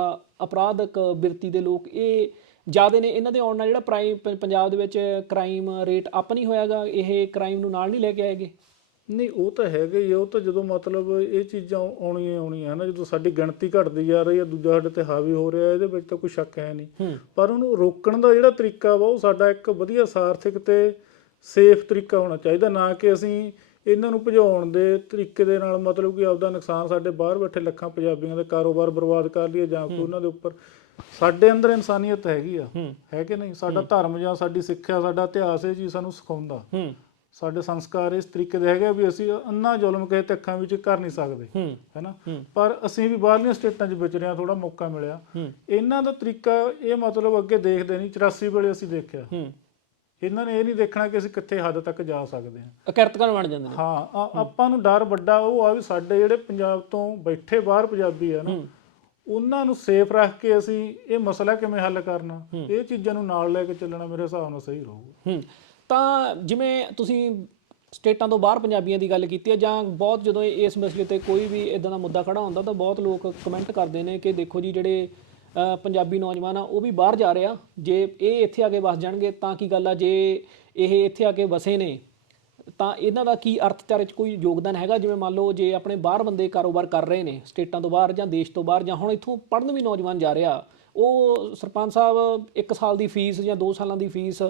ਅਪਰਾਧਕ ਬਿਰਤੀ ਦੇ ਲੋਕ ਇਹ ਜ਼ਿਆਦਾ ਨੇ। ਇਹਨਾਂ ਦੇ ਆਉਣ ਨਾਲ ਜਿਹੜਾ ਪ੍ਰਾਈਮ ਪੰਜਾਬ ਦੇ ਵਿੱਚ ਕ੍ਰਾਈਮ ਰੇਟ ਅਪ ਨਹੀਂ ਹੋਇਆਗਾ ਇਹ ਕ੍ਰਾਈਮ ਨੂੰ ਨਾਲ ਨਹੀਂ ਲੈ ਕੇ ਆਏਗੇ? ਨਹੀਂ ਉਹ ਤਾਂ ਹੈਗਾ ਹੀ ਆ, ਉਹ ਤਾਂ ਜਦੋਂ ਮਤਲਬ ਇਹ ਚੀਜ਼ਾਂ ਆਉਣੀਆਂ ਆਉਣੀਆਂ ਹੈ ਨਾ ਜਦੋਂ ਸਾਡੀ ਗਿਣਤੀ ਘਟਦੀ ਜਾ ਰਹੀ ਹੈ ਦੂਜਾ ਸਾਡੇ ਤੇ ਹਾਵੀ ਹੋ ਰਿਹਾ ਇਹਦੇ ਵਿੱਚ ਤਾਂ ਕੋਈ ਸ਼ੱਕ ਹੈ ਨਹੀਂ। ਪਰ ਉਹਨੂੰ ਰੋਕਣ ਦਾ ਜਿਹੜਾ ਤਰੀਕਾ ਵਾ ਉਹ ਸਾਡਾ ਇੱਕ ਵਧੀਆ ਸਾਰਥਿਕ ਤੇ ਸੇਫ ਤਰੀਕਾ ਹੋਣਾ ਚਾਹੀਦਾ ਨਾ ਕਿ ਅਸੀਂ ਇਹਨਾਂ ਨੂੰ ਭਜਾਉਣ ਦੇ ਤਰੀਕੇ ਦੇ ਨਾਲ ਮਤਲਬ ਕਿ ਆਪਦਾ ਨੁਕਸਾਨ ਸਾਡੇ ਬਾਹਰ ਬੈਠੇ ਲੱਖਾਂ ਪੰਜਾਬੀਆਂ ਦਾ ਕਾਰੋਬਾਰ ਬਰਬਾਦ ਕਰ ਲਈਏ ਜਾਂ ਕੋਈ ਉਹਨਾਂ ਦੇ ਉੱਪਰ। ਸਾਡੇ ਅੰਦਰ ਇਨਸਾਨੀਅਤ ਹੈਗੀ ਆ। ਹੈ। ਕਿ ਨਹੀਂ? ਸਾਡਾ ਧਰਮ ਜਾਂ ਸਾਡੀ ਸਿੱਖਿਆ ਸਾਡਾ ਇਤਿਹਾਸ ਇਹ ਚੀਜ਼ ਸਾਨੂੰ ਸਿਖਾਉਂਦਾ। ਸਾਡੇ ਸੰਸਕਾਰ ਇਸ ਤਰੀਕੇ ਦੇ ਹੈਗੇ ਆ ਵੀ ਅਸੀਂ ਅੰਨਾ ਜ਼ੁਲਮ ਕਿਸੇ ਤੇ ਅੱਖਾਂ ਵਿੱਚ ਕਰ ਨਹੀਂ ਸਕਦੇ। ਹੈਨਾ ਪਰ ਅਸੀਂ ਵੀ ਬਾਹਰਲੀਆਂ ਸਟੇਟਾਂ 'ਚ ਵਿਚ ਰਹੇ ਹਾਂ ਥੋੜਾ ਮੌਕਾ ਮਿਲਿਆ। ਇਹਨਾਂ ਦਾ ਤਰੀਕਾ ਇਹ ਮਤਲਬ ਅੱਗੇ ਦੇਖਦੇ ਨਹੀਂ। 84 ਵੇਲੇ ਅਸੀਂ ਦੇਖਿਆ। ਇਹਨਾਂ ਨੇ ਇਹ ਨਹੀਂ ਦੇਖਣਾ ਕਿ ਅਸੀਂ ਕਿੱਥੇ ਹੱਦ ਤੱਕ ਜਾ ਸਕਦੇ ਹਾਂ। ਅਕਿਰਤਕਨ ਬਣ ਜਾਂਦੇ ਨੇ। ਹਾਂ ਆ- ਆਪਾਂ ਨੂੰ ਡਰ ਵੱਡਾ ਉਹ ਆ ਵੀ ਸਾਡੇ ਜਿਹੜੇ ਪੰਜਾਬ ਤੋਂ ਬੈਠੇ ਬਾਹਰ ਪੰਜਾਬੀ ਆ ਨਾ ਉਹਨਾਂ ਨੂੰ ਸੇਫ ਰੱਖ ਕੇ ਅਸੀਂ ਇਹ ਮਸਲਾ ਕਿਵੇਂ ਹੱਲ ਕਰਨਾ? ਇਹ ਚੀਜ਼ਾਂ ਨੂੰ ਨਾਲ ਲੈ ਕੇ ਚੱਲਣਾ ਮੇਰੇ ਹਿਸਾਬ ਨਾਲ ਸਹੀ ਰਹੂਗਾ। ਹੂੰ। ਤਾਂ ਜਿਵੇਂ ਤੁਸੀਂ ਸਟੇਟਾਂ ਤੋਂ ਬਾਹਰ ਪੰਜਾਬੀਆਂ ਦੀ ਗੱਲ ਕੀਤੀ ਹੈ ਜਾਂ ਬਹੁਤ ਜਦੋਂ ਇਸ ਮਸਲੇ ਤੇ ਕੋਈ ਵੀ ਇਦਾਂ ਦਾ ਮੁੱਦਾ ਖੜਾ ਹੁੰਦਾ ਤਾਂ ਬਹੁਤ ਲੋਕ ਕਮੈਂਟ ਕਰਦੇ ਨੇ ਕਿ ਦੇਖੋ ਜੀ ਜਿਹੜੇ ਪੰਜਾਬੀ ਨੌਜਵਾਨ ਆ, ਉਹ ਵੀ ਬਾਹਰ ਜਾ ਰਿਹਾ। ਜੇ ਇਹ ਇੱਥੇ ਆ ਕੇ ਵਸ ਜਾਣਗੇ, ਤਾਂ ਕੀ ਗੱਲ ਆ? ਜੇ ਇਹ ਇੱਥੇ ਆ ਕੇ ਵਸੇ ਨੇ, ਤਾਂ ਇਹਨਾਂ ਦਾ ਕੀ ਅਰਥਚਾਰੇ 'ਚ ਕੋਈ ਯੋਗਦਾਨ ਹੈਗਾ? ਜਿਵੇਂ ਮੰਨ ਲਓ, ਜੇ ਆਪਣੇ ਬਾਹਰ ਬੰਦੇ ਕਾਰੋਬਾਰ ਕਰ ਰਹੇ ਨੇ, ਸਟੇਟਾਂ ਤੋਂ ਬਾਹਰ ਜਾਂ ਦੇਸ਼ ਤੋਂ ਬਾਹਰ, ਜਾਂ ਹੁਣ ਇੱਥੋਂ ਪੜ੍ਹਨ ਵੀ ਨੌਜਵਾਨ ਜਾ ਰਿਹਾ, ਉਹ ਸਰਪੰਚ ਸਾਹਿਬ 1 ਸਾਲ ਦੀ ਫੀਸ ਜਾਂ 2 ਸਾਲਾਂ ਦੀ ਫੀਸ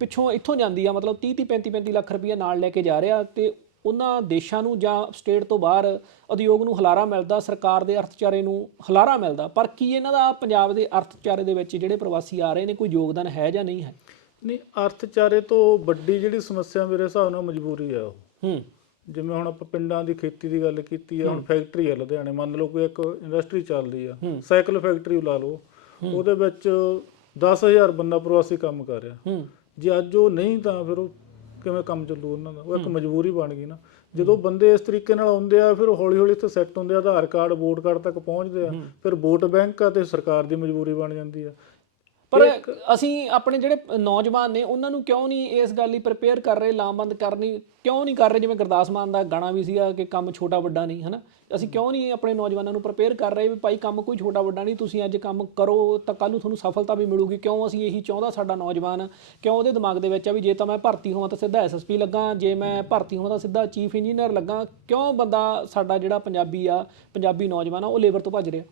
ਪਿੱਛੋਂ ਇੱਥੋਂ ਜਾਂਦੀ ਆ, ਮਤਲਬ 30 30 35 35 ਲੱਖ ਰੁਪਈਆ ਨਾਲ ਲੈ ਕੇ ਜਾ ਰਿਹਾ ਤੇ ਉਹਨਾਂ ਦੇਸ਼ਾਂ ਨੂੰ ਜਾਂ ਸਟੇਟ ਤੋਂ ਬਾਹਰ ਉਦਯੋਗ ਨੂੰ ਹਲਾਰਾ ਮਿਲਦਾ ਸਰਕਾਰ ਦੇ ਅਰਥਚਾਰੇ ਨੂੰ ਹਲਾਰਾ ਮਿਲਦਾ। ਪਰ ਕੀ ਇਹਨਾਂ ਦਾ ਪੰਜਾਬ ਦੇ ਅਰਥਚਾਰੇ ਦੇ ਵਿੱਚ ਜਿਹੜੇ ਪ੍ਰਵਾਸੀ ਆ ਰਹੇ ਨੇ ਕੋਈ ਯੋਗਦਾਨ ਹੈ ਜਾਂ ਨਹੀਂ ਹੈ? ਨਹੀਂ ਅਰਥਚਾਰੇ ਤੋਂ ਵੱਡੀ ਜਿਹੜੀ ਸਮੱਸਿਆ ਮੇਰੇ ਹਿਸਾਬ ਨਾਲ ਮਜਬੂਰੀ ਆ ਉਹ। ਹੂੰ। ਜਿਵੇਂ ਹੁਣ ਆਪਾਂ ਪਿੰਡਾਂ ਦੀ ਖੇਤੀ ਦੀ ਗੱਲ ਕੀਤੀ ਆ ਹੁਣ ਫੈਕਟਰੀ ਆ ਲੁਧਿਆਣੇ ਮੰਨ ਲਓ ਕੋਈ ਇੱਕ ਇੰਡਸਟਰੀ ਚੱਲਦੀ ਆ। ਸਾਈਕਲ ਫੈਕਟਰੀ ਲਾ ਲਓ ਉਹਦੇ ਵਿੱਚ 10000 ਬੰਦਾ ਪ੍ਰਵਾਸੀ ਕੰਮ ਕਰ ਰਿਹਾ। ਹੂੰ। ਜੇ ਅੱਜ ਉਹ ਨਹੀਂ ਤਾਂ ਫਿਰ ਉਹ ਕਿਵੇਂ ਕੰਮ ਚੱਲੂ ਉਹਨਾਂ ਦਾ ਉਹ ਇੱਕ ਮਜਬੂਰੀ ਬਣ ਗਈ ਨਾ। ਜਦੋਂ ਬੰਦੇ ਇਸ ਤਰੀਕੇ ਨਾਲ ਆਉਂਦੇ ਆ ਫਿਰ ਹੌਲੀ ਹੌਲੀ ਇੱਥੇ ਸੈੱਟ ਹੁੰਦੇ ਆ ਆਧਾਰ ਕਾਰਡ ਵੋਟ ਕਾਰਡ ਤੱਕ ਪਹੁੰਚਦੇ ਆ। ਫਿਰ ਵੋਟ ਬੈਂਕ ਆ ਤੇ ਸਰਕਾਰ ਦੀ ਮਜਬੂਰੀ ਬਣ ਜਾਂਦੀ ਆ। ਪਰ ਅਸੀਂ ਆਪਣੇ ਜਿਹੜੇ ਨੌਜਵਾਨ ਨੇ ਉਹਨਾਂ ਨੂੰ ਕਿਉਂ ਨਹੀਂ ਇਸ ਗੱਲ ਲਈ ਪ੍ਰਪੇਅਰ ਕਰ ਰਹੇ ਲਾਮਬੰਦ ਕਰਨੀ ਕਿਉਂ ਨਹੀਂ ਕਰ ਰਹੇ? ਜਿਵੇਂ ਗੁਰਦਾਸ ਮਾਨ ਦਾ ਗਾਣਾ ਵੀ ਸੀਗਾ ਕਿ ਕੰਮ ਛੋਟਾ ਵੱਡਾ ਨਹੀਂ ਹਨਾ? ਅਸੀਂ ਕਿਉਂ ਨਹੀਂ ਆਪਣੇ ਨੌਜਵਾਨਾਂ ਨੂੰ ਪ੍ਰਪੇਅਰ ਕਰ ਰਹੇ ਵੀ ਭਾਈ ਕੰਮ ਕੋਈ ਛੋਟਾ ਵੱਡਾ ਨਹੀਂ ਤੁਸੀਂ ਅੱਜ ਕੰਮ ਕਰੋ ਤਾਂ ਕੱਲ ਨੂੰ ਤੁਹਾਨੂੰ ਸਫਲਤਾ ਵੀ ਮਿਲੂਗੀ। ਕਿਉਂ ਅਸੀਂ ਇਹੀ ਚਾਹੁੰਦਾ ਸਾਡਾ ਨੌਜਵਾਨ? ਕਿਉਂ ਉਹਦੇ ਦਿਮਾਗ ਦੇ ਵਿੱਚ ਆ ਵੀ ਜੇ ਤਾਂ ਮੈਂ ਭਰਤੀ ਹੋਵਾਂ ਤਾਂ ਸਿੱਧਾ ਐਸਐਸਪੀ ਲੱਗਾ ਜੇ ਮੈਂ ਭਰਤੀ ਹੋਵਾਂ ਤਾਂ ਸਿੱਧਾ ਚੀਫ ਇੰਜੀਨੀਅਰ ਲੱਗਾ। ਕਿਉਂ ਬੰਦਾ ਸਾਡਾ ਜਿਹੜਾ ਪੰਜਾਬੀ ਆ ਪੰਜਾਬੀ ਨੌਜਵਾਨ ਆ ਉਹ ਲੇਬਰ ਤੋਂ ਭੱਜ ਰਿਹਾ?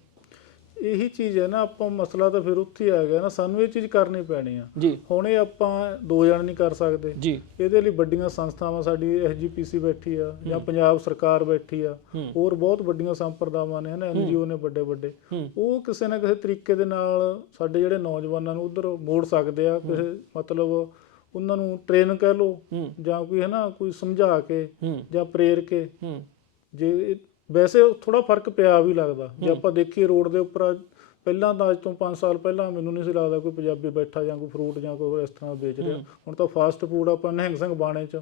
ਇਹੀ ਚੀਜ਼ ਹੈ ਨਾ ਆਪਾਂ ਮਸਲਾ ਤਾਂ ਫਿਰ ਉੱਥੇ ਹੀ ਆ ਗਿਆ ਨਾ ਸਾਨੂੰ ਇਹ ਚੀਜ਼ ਕਰਨੀ ਪੈਣੀ ਆ। ਹੁਣ ਇਹ ਆਪਾਂ ਦੋ ਜਣ ਨਹੀਂ ਕਰ ਸਕਦੇ। ਇਹਦੇ ਲਈ ਵੱਡੀਆਂ ਸੰਸਥਾਵਾਂ ਸਾਡੀ ਐਸਜੀਪੀਸੀ ਬੈਠੀ ਆ ਜਾਂ ਪੰਜਾਬ ਸਰਕਾਰ ਬੈਠੀ ਆ ਹੋਰ ਬਹੁਤ ਵੱਡੀਆਂ ਸੰਪਰਦਾਵਾਂ ਨੇ ਹਨਾ ਐਨਜੀਓ ਨੇ ਵੱਡੇ ਵੱਡੇ। ਉਹ ਕਿਸੇ ਨਾ ਕਿਸੇ ਤਰੀਕੇ ਦੇ ਨਾਲ ਸਾਡੇ ਜਿਹੜੇ ਨੌਜਵਾਨਾਂ ਨੂੰ ਉਧਰ ਮੋੜ ਸਕਦੇ ਆ ਕਿਸੇ ਮਤਲਬ ਉਹਨਾਂ ਨੂੰ ਟ੍ਰੇਨ ਕਹਿ ਲਓ ਜਾਂ ਕੋਈ ਹਨਾ ਕੋਈ ਸਮਝਾ ਕੇ ਹੂੰ। ਜਾਂ ਪ੍ਰੇਰ ਕੇ। ਹੂੰ। ਜੇ ਵੈਸੇ ਥੋੜਾ ਫ਼ਰਕ ਪਿਆ ਵੀ ਲੱਗਦਾ। ਜੇ ਆਪਾਂ ਦੇਖੀਏ ਰੋਡ ਦੇ ਉੱਪਰ ਪਹਿਲਾਂ ਤਾਂ ਅੱਜ ਤੋਂ 5 ਸਾਲ ਪਹਿਲਾਂ ਮੈਨੂੰ ਨਹੀਂ ਸੀ ਲੱਗਦਾ ਕੋਈ ਪੰਜਾਬੀ ਬੈਠਾ ਜਾਂ ਕੋਈ ਫਰੂਟ ਜਾਂ ਕੋਈ ਇਸ ਤਰ੍ਹਾਂ ਵੇਚ ਰਿਹਾ। ਹੁਣ ਤਾਂ ਫਾਸਟ ਫੂਡ ਆਪਾਂ ਨਿਹੰਗ ਸਿੰਘ ਬਾਣੇ ਚ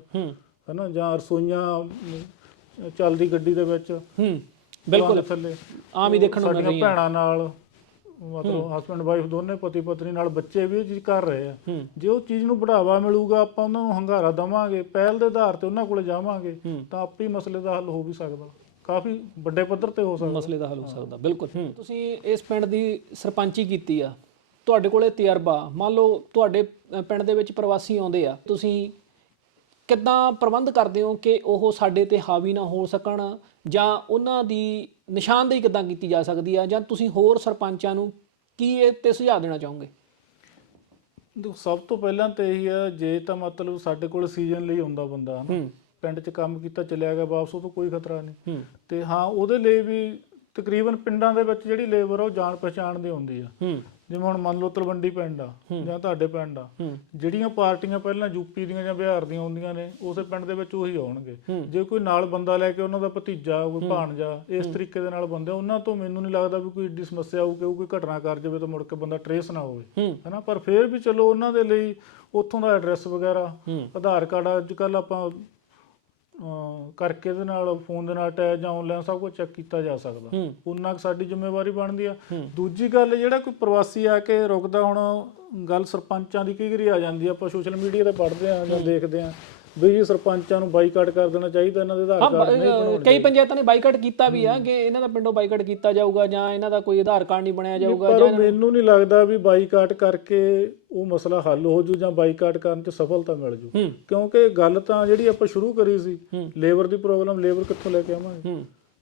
ਹਨਾ ਜਾਂ ਰਸੋਈਆਂ ਚੱਲਦੀ ਗੱਡੀ ਦੇ ਵਿੱਚ। ਹੂੰ। ਬਿਲਕੁਲ। ਥੱਲੇ। ਆਮ ਹੀ ਦੇਖਣ ਨੂੰ ਮਿਲ ਰਹੀਆਂ ਭੈਣਾਂ ਨਾਲ ਮਤਲਬ ਹਸਬੰਡ ਵਾਈਫ ਦੋਨੇ ਪਤੀ ਪਤਨੀ ਨਾਲ ਬੱਚੇ ਵੀ ਇਹ ਚੀਜ਼ ਕਰ ਰਹੇ ਆ। ਜੇ ਉਹ ਚੀਜ਼ ਨੂੰ ਬੜਾਵਾ ਮਿਲੂਗਾ ਆਪਾਂ ਉਹਨਾਂ ਨੂੰ ਹੰਗਾਰਾ ਦਵਾਂਗੇ ਪਹਿਲ ਦੇ ਆਧਾਰ ਤੇ ਉਹਨਾਂ ਕੋਲੇ ਜਾਵਾਂਗੇ ਤਾਂ ਆਪੇ ਹੀ ਮਸਲੇ ਦਾ ਹੱਲ ਹੋ ਵੀ ਸਕਦਾ। ਕਾਫੀ ਵੱਡੇ ਪੱਧਰ ਤੇ ਹੋ ਸਕਦਾ। ਮਸਲੇ ਦਾ ਹੱਲ ਹੋ ਸਕਦਾ ਬਿਲਕੁਲ। ਤੁਸੀਂ ਇਸ ਪਿੰਡ ਦੀ ਸਰਪੰਚੀ ਕੀਤੀ ਆ ਤੁਹਾਡੇ ਕੋਲੇ ਤਜਰਬਾ ਮੰਨ ਲਓ ਤੁਹਾਡੇ ਪਿੰਡ ਦੇ ਵਿੱਚ ਪ੍ਰਵਾਸੀ ਆਉਂਦੇ ਆ ਤੁਸੀਂ ਕਿੱਦਾਂ ਪ੍ਰਬੰਧ ਕਰਦੇ ਹੋ ਕਿ ਉਹ ਸਾਡੇ ਤੇ ਹਾਵੀ ਨਾ ਹੋ ਸਕਣ ਜਾਂ ਉਹਨਾਂ ਦੀ ਨਿਸ਼ਾਨਦੇਹੀ ਕਿੱਦਾਂ ਕੀਤੀ ਜਾ ਸਕਦੀ ਆ ਜਾਂ ਤੁਸੀਂ ਹੋਰ ਸਰਪੰਚਾਂ ਨੂੰ ਕੀ ਇਹ ਤੇ ਸੁਝਾਅ ਦੇਣਾ ਚਾਹੋਗੇ? ਸਭ ਤੋਂ ਪਹਿਲਾਂ ਤੇ ਇਹੀ ਆ ਜੇ ਤਾਂ ਮਤਲਬ ਸਾਡੇ ਕੋਲ ਸੀਜ਼ਨ ਲਈ ਆਉਂਦਾ ਬੰਦਾ ਹਨਾ? ਹੂੰ। ਪਿੰਡ 'ਚ ਕੰਮ ਕੀਤਾ ਚਲਿਆ ਗਿਆ ਵਾਪਸ ਉਹ ਤੋਂ ਕੋਈ ਖਤਰਾ ਨਹੀਂ। ਤੇ ਹਾਂ ਉਹਦੇ ਲਈ ਵੀ ਤਕਰੀਬਨ ਪਿੰਡਾਂ ਦੇ ਵਿੱਚ ਜਿਹੜੀ ਲੇਬਰ ਉਹ ਜਾਣ ਪਛਾਣ ਦੀ ਹੁੰਦੀ ਆ। ਜਿਵੇਂ ਹੁਣ ਮੰਨ ਲਓ ਤਲਵੰਡੀ ਪਿੰਡ ਆ ਜਾਂ ਤੁਹਾਡੇ ਪਿੰਡ ਆ। ਜਿਹੜੀਆਂ ਪਾਰਟੀਆਂ ਪਹਿਲਾਂ ਯੂਪੀ ਦੀਆਂ ਜਾਂ ਬਿਹਾਰ ਦੀਆਂ ਆਉਂਦੀਆਂ ਨੇ ਉਸੇ ਪਿੰਡ ਦੇ ਵਿੱਚ ਉਹੀ ਆਉਣਗੇ। ਜੇ ਕੋਈ ਨਾਲ ਬੰਦਾ ਲੈ ਕੇ ਉਹਨਾਂ ਦਾ ਭਤੀਜਾ ਕੋਈ ਭਾਣਜਾ ਇਸ ਤਰੀਕੇ ਦੇ ਨਾਲ ਬੰਦੇ ਉਹਨਾਂ ਤੋਂ ਮੈਨੂੰ ਨਹੀਂ ਲੱਗਦਾ ਵੀ ਕੋਈ ਏਡੀ ਸਮੱਸਿਆ ਆਊ ਕਿ ਕੋਈ ਘਟਨਾ ਕਰ ਜਾਵੇ ਤਾਂ ਮੁੜ ਕੇ ਬੰਦਾ ਟਰੇਸ ਨਾ ਹੋਵੇ। ਹੈਨਾ ਪਰ ਫਿਰ ਵੀ ਚਲੋ ਉਹਨਾਂ ਦੇ ਲਈ ਉੱਥੋਂ ਦਾ ਐਡਰੈਸ ਵਗੈਰਾ ਆਧਾਰ ਕਾਰਡ ਅੱਜ ਕੱਲ ਆਪਾਂ ਅਹ, ਕਰਕੇ ਦੇ ਨਾਲ ਫੋਨ ਦੇ ਨਾਲ ਅਟੈਚ ਜਾਂ ਆਨਲਾਈਨ ਸਭ ਕੁਝ ਚੈੱਕ ਕੀਤਾ ਜਾ ਸਕਦਾ। ਹੂੰ। ਉਹਨਾਂ ਕੁ ਸਾਡੀ ਜ਼ਿੰਮੇਵਾਰੀ ਬਣਦੀ ਆ। ਹੂੰ। ਦੂਜੀ ਗੱਲ ਜਿਹੜਾ ਕੋਈ ਪ੍ਰਵਾਸੀ ਆ ਕੇ ਰੁਕਦਾ ਹੁਣ ਗੱਲ ਸਰਪੰਚਾਂ ਦੀ ਕਈ ਵਾਰੀ ਆ ਜਾਂਦੀ ਆ ਆਪਾਂ ਸੋਸ਼ਲ ਮੀਡੀਆ ਤੇ ਪੜ੍ਹਦੇ ਆ ਜਾਂ ਦੇਖਦੇ ਆ। ਵੀ ਸਰਪੰਚਾਂ ਨੂੰ ਬਾਈਕਾਟ ਕਰ ਦੇਣਾ ਚਾਹੀਦਾ ਇਹਨਾਂ ਦੇ ਆਧਾਰ ਕਾਰਡ ਨਹੀਂ ਬਣਾਉਣੇ ਕਈ ਪੰਚਾਇਤਾਂ ਨੇ ਬਾਈਕਾਟ ਕੀਤਾ ਵੀ ਆ ਕਿ ਇਹਨਾਂ ਦਾ ਪਿੰਡੋਂ ਬਾਈਕਾਟ ਕੀਤਾ ਜਾਊਗਾ ਜਾਂ ਇਹਨਾਂ ਦਾ ਕੋਈ ਆਧਾਰ ਕਾਰਡ ਨਹੀਂ ਬਣਾਇਆ ਜਾਊਗਾ ਪਰ ਮੈਨੂੰ ਨਹੀਂ ਲੱਗਦਾ ਵੀ ਬਾਈਕਾਟ ਕਰਕੇ ਉਹ ਮਸਲਾ ਹੱਲ ਹੋ ਜੂ ਜਾਂ ਬਾਈਕਾਟ ਕਰਨ 'ਚ ਸਫਲਤਾ ਮਿਲ ਜੂ। ਕਿਉਂਕਿ ਗੱਲ ਤਾਂ ਜਿਹੜੀ ਆਪਾਂ ਸ਼ੁਰੂ ਕਰੀ ਸੀ ਲੇਬਰ ਦੀ ਪ੍ਰੋਬਲਮ ਲੇਬਰ ਕਿੱਥੋਂ ਲੈ ਕੇ ਆਵਾਂਗੇ?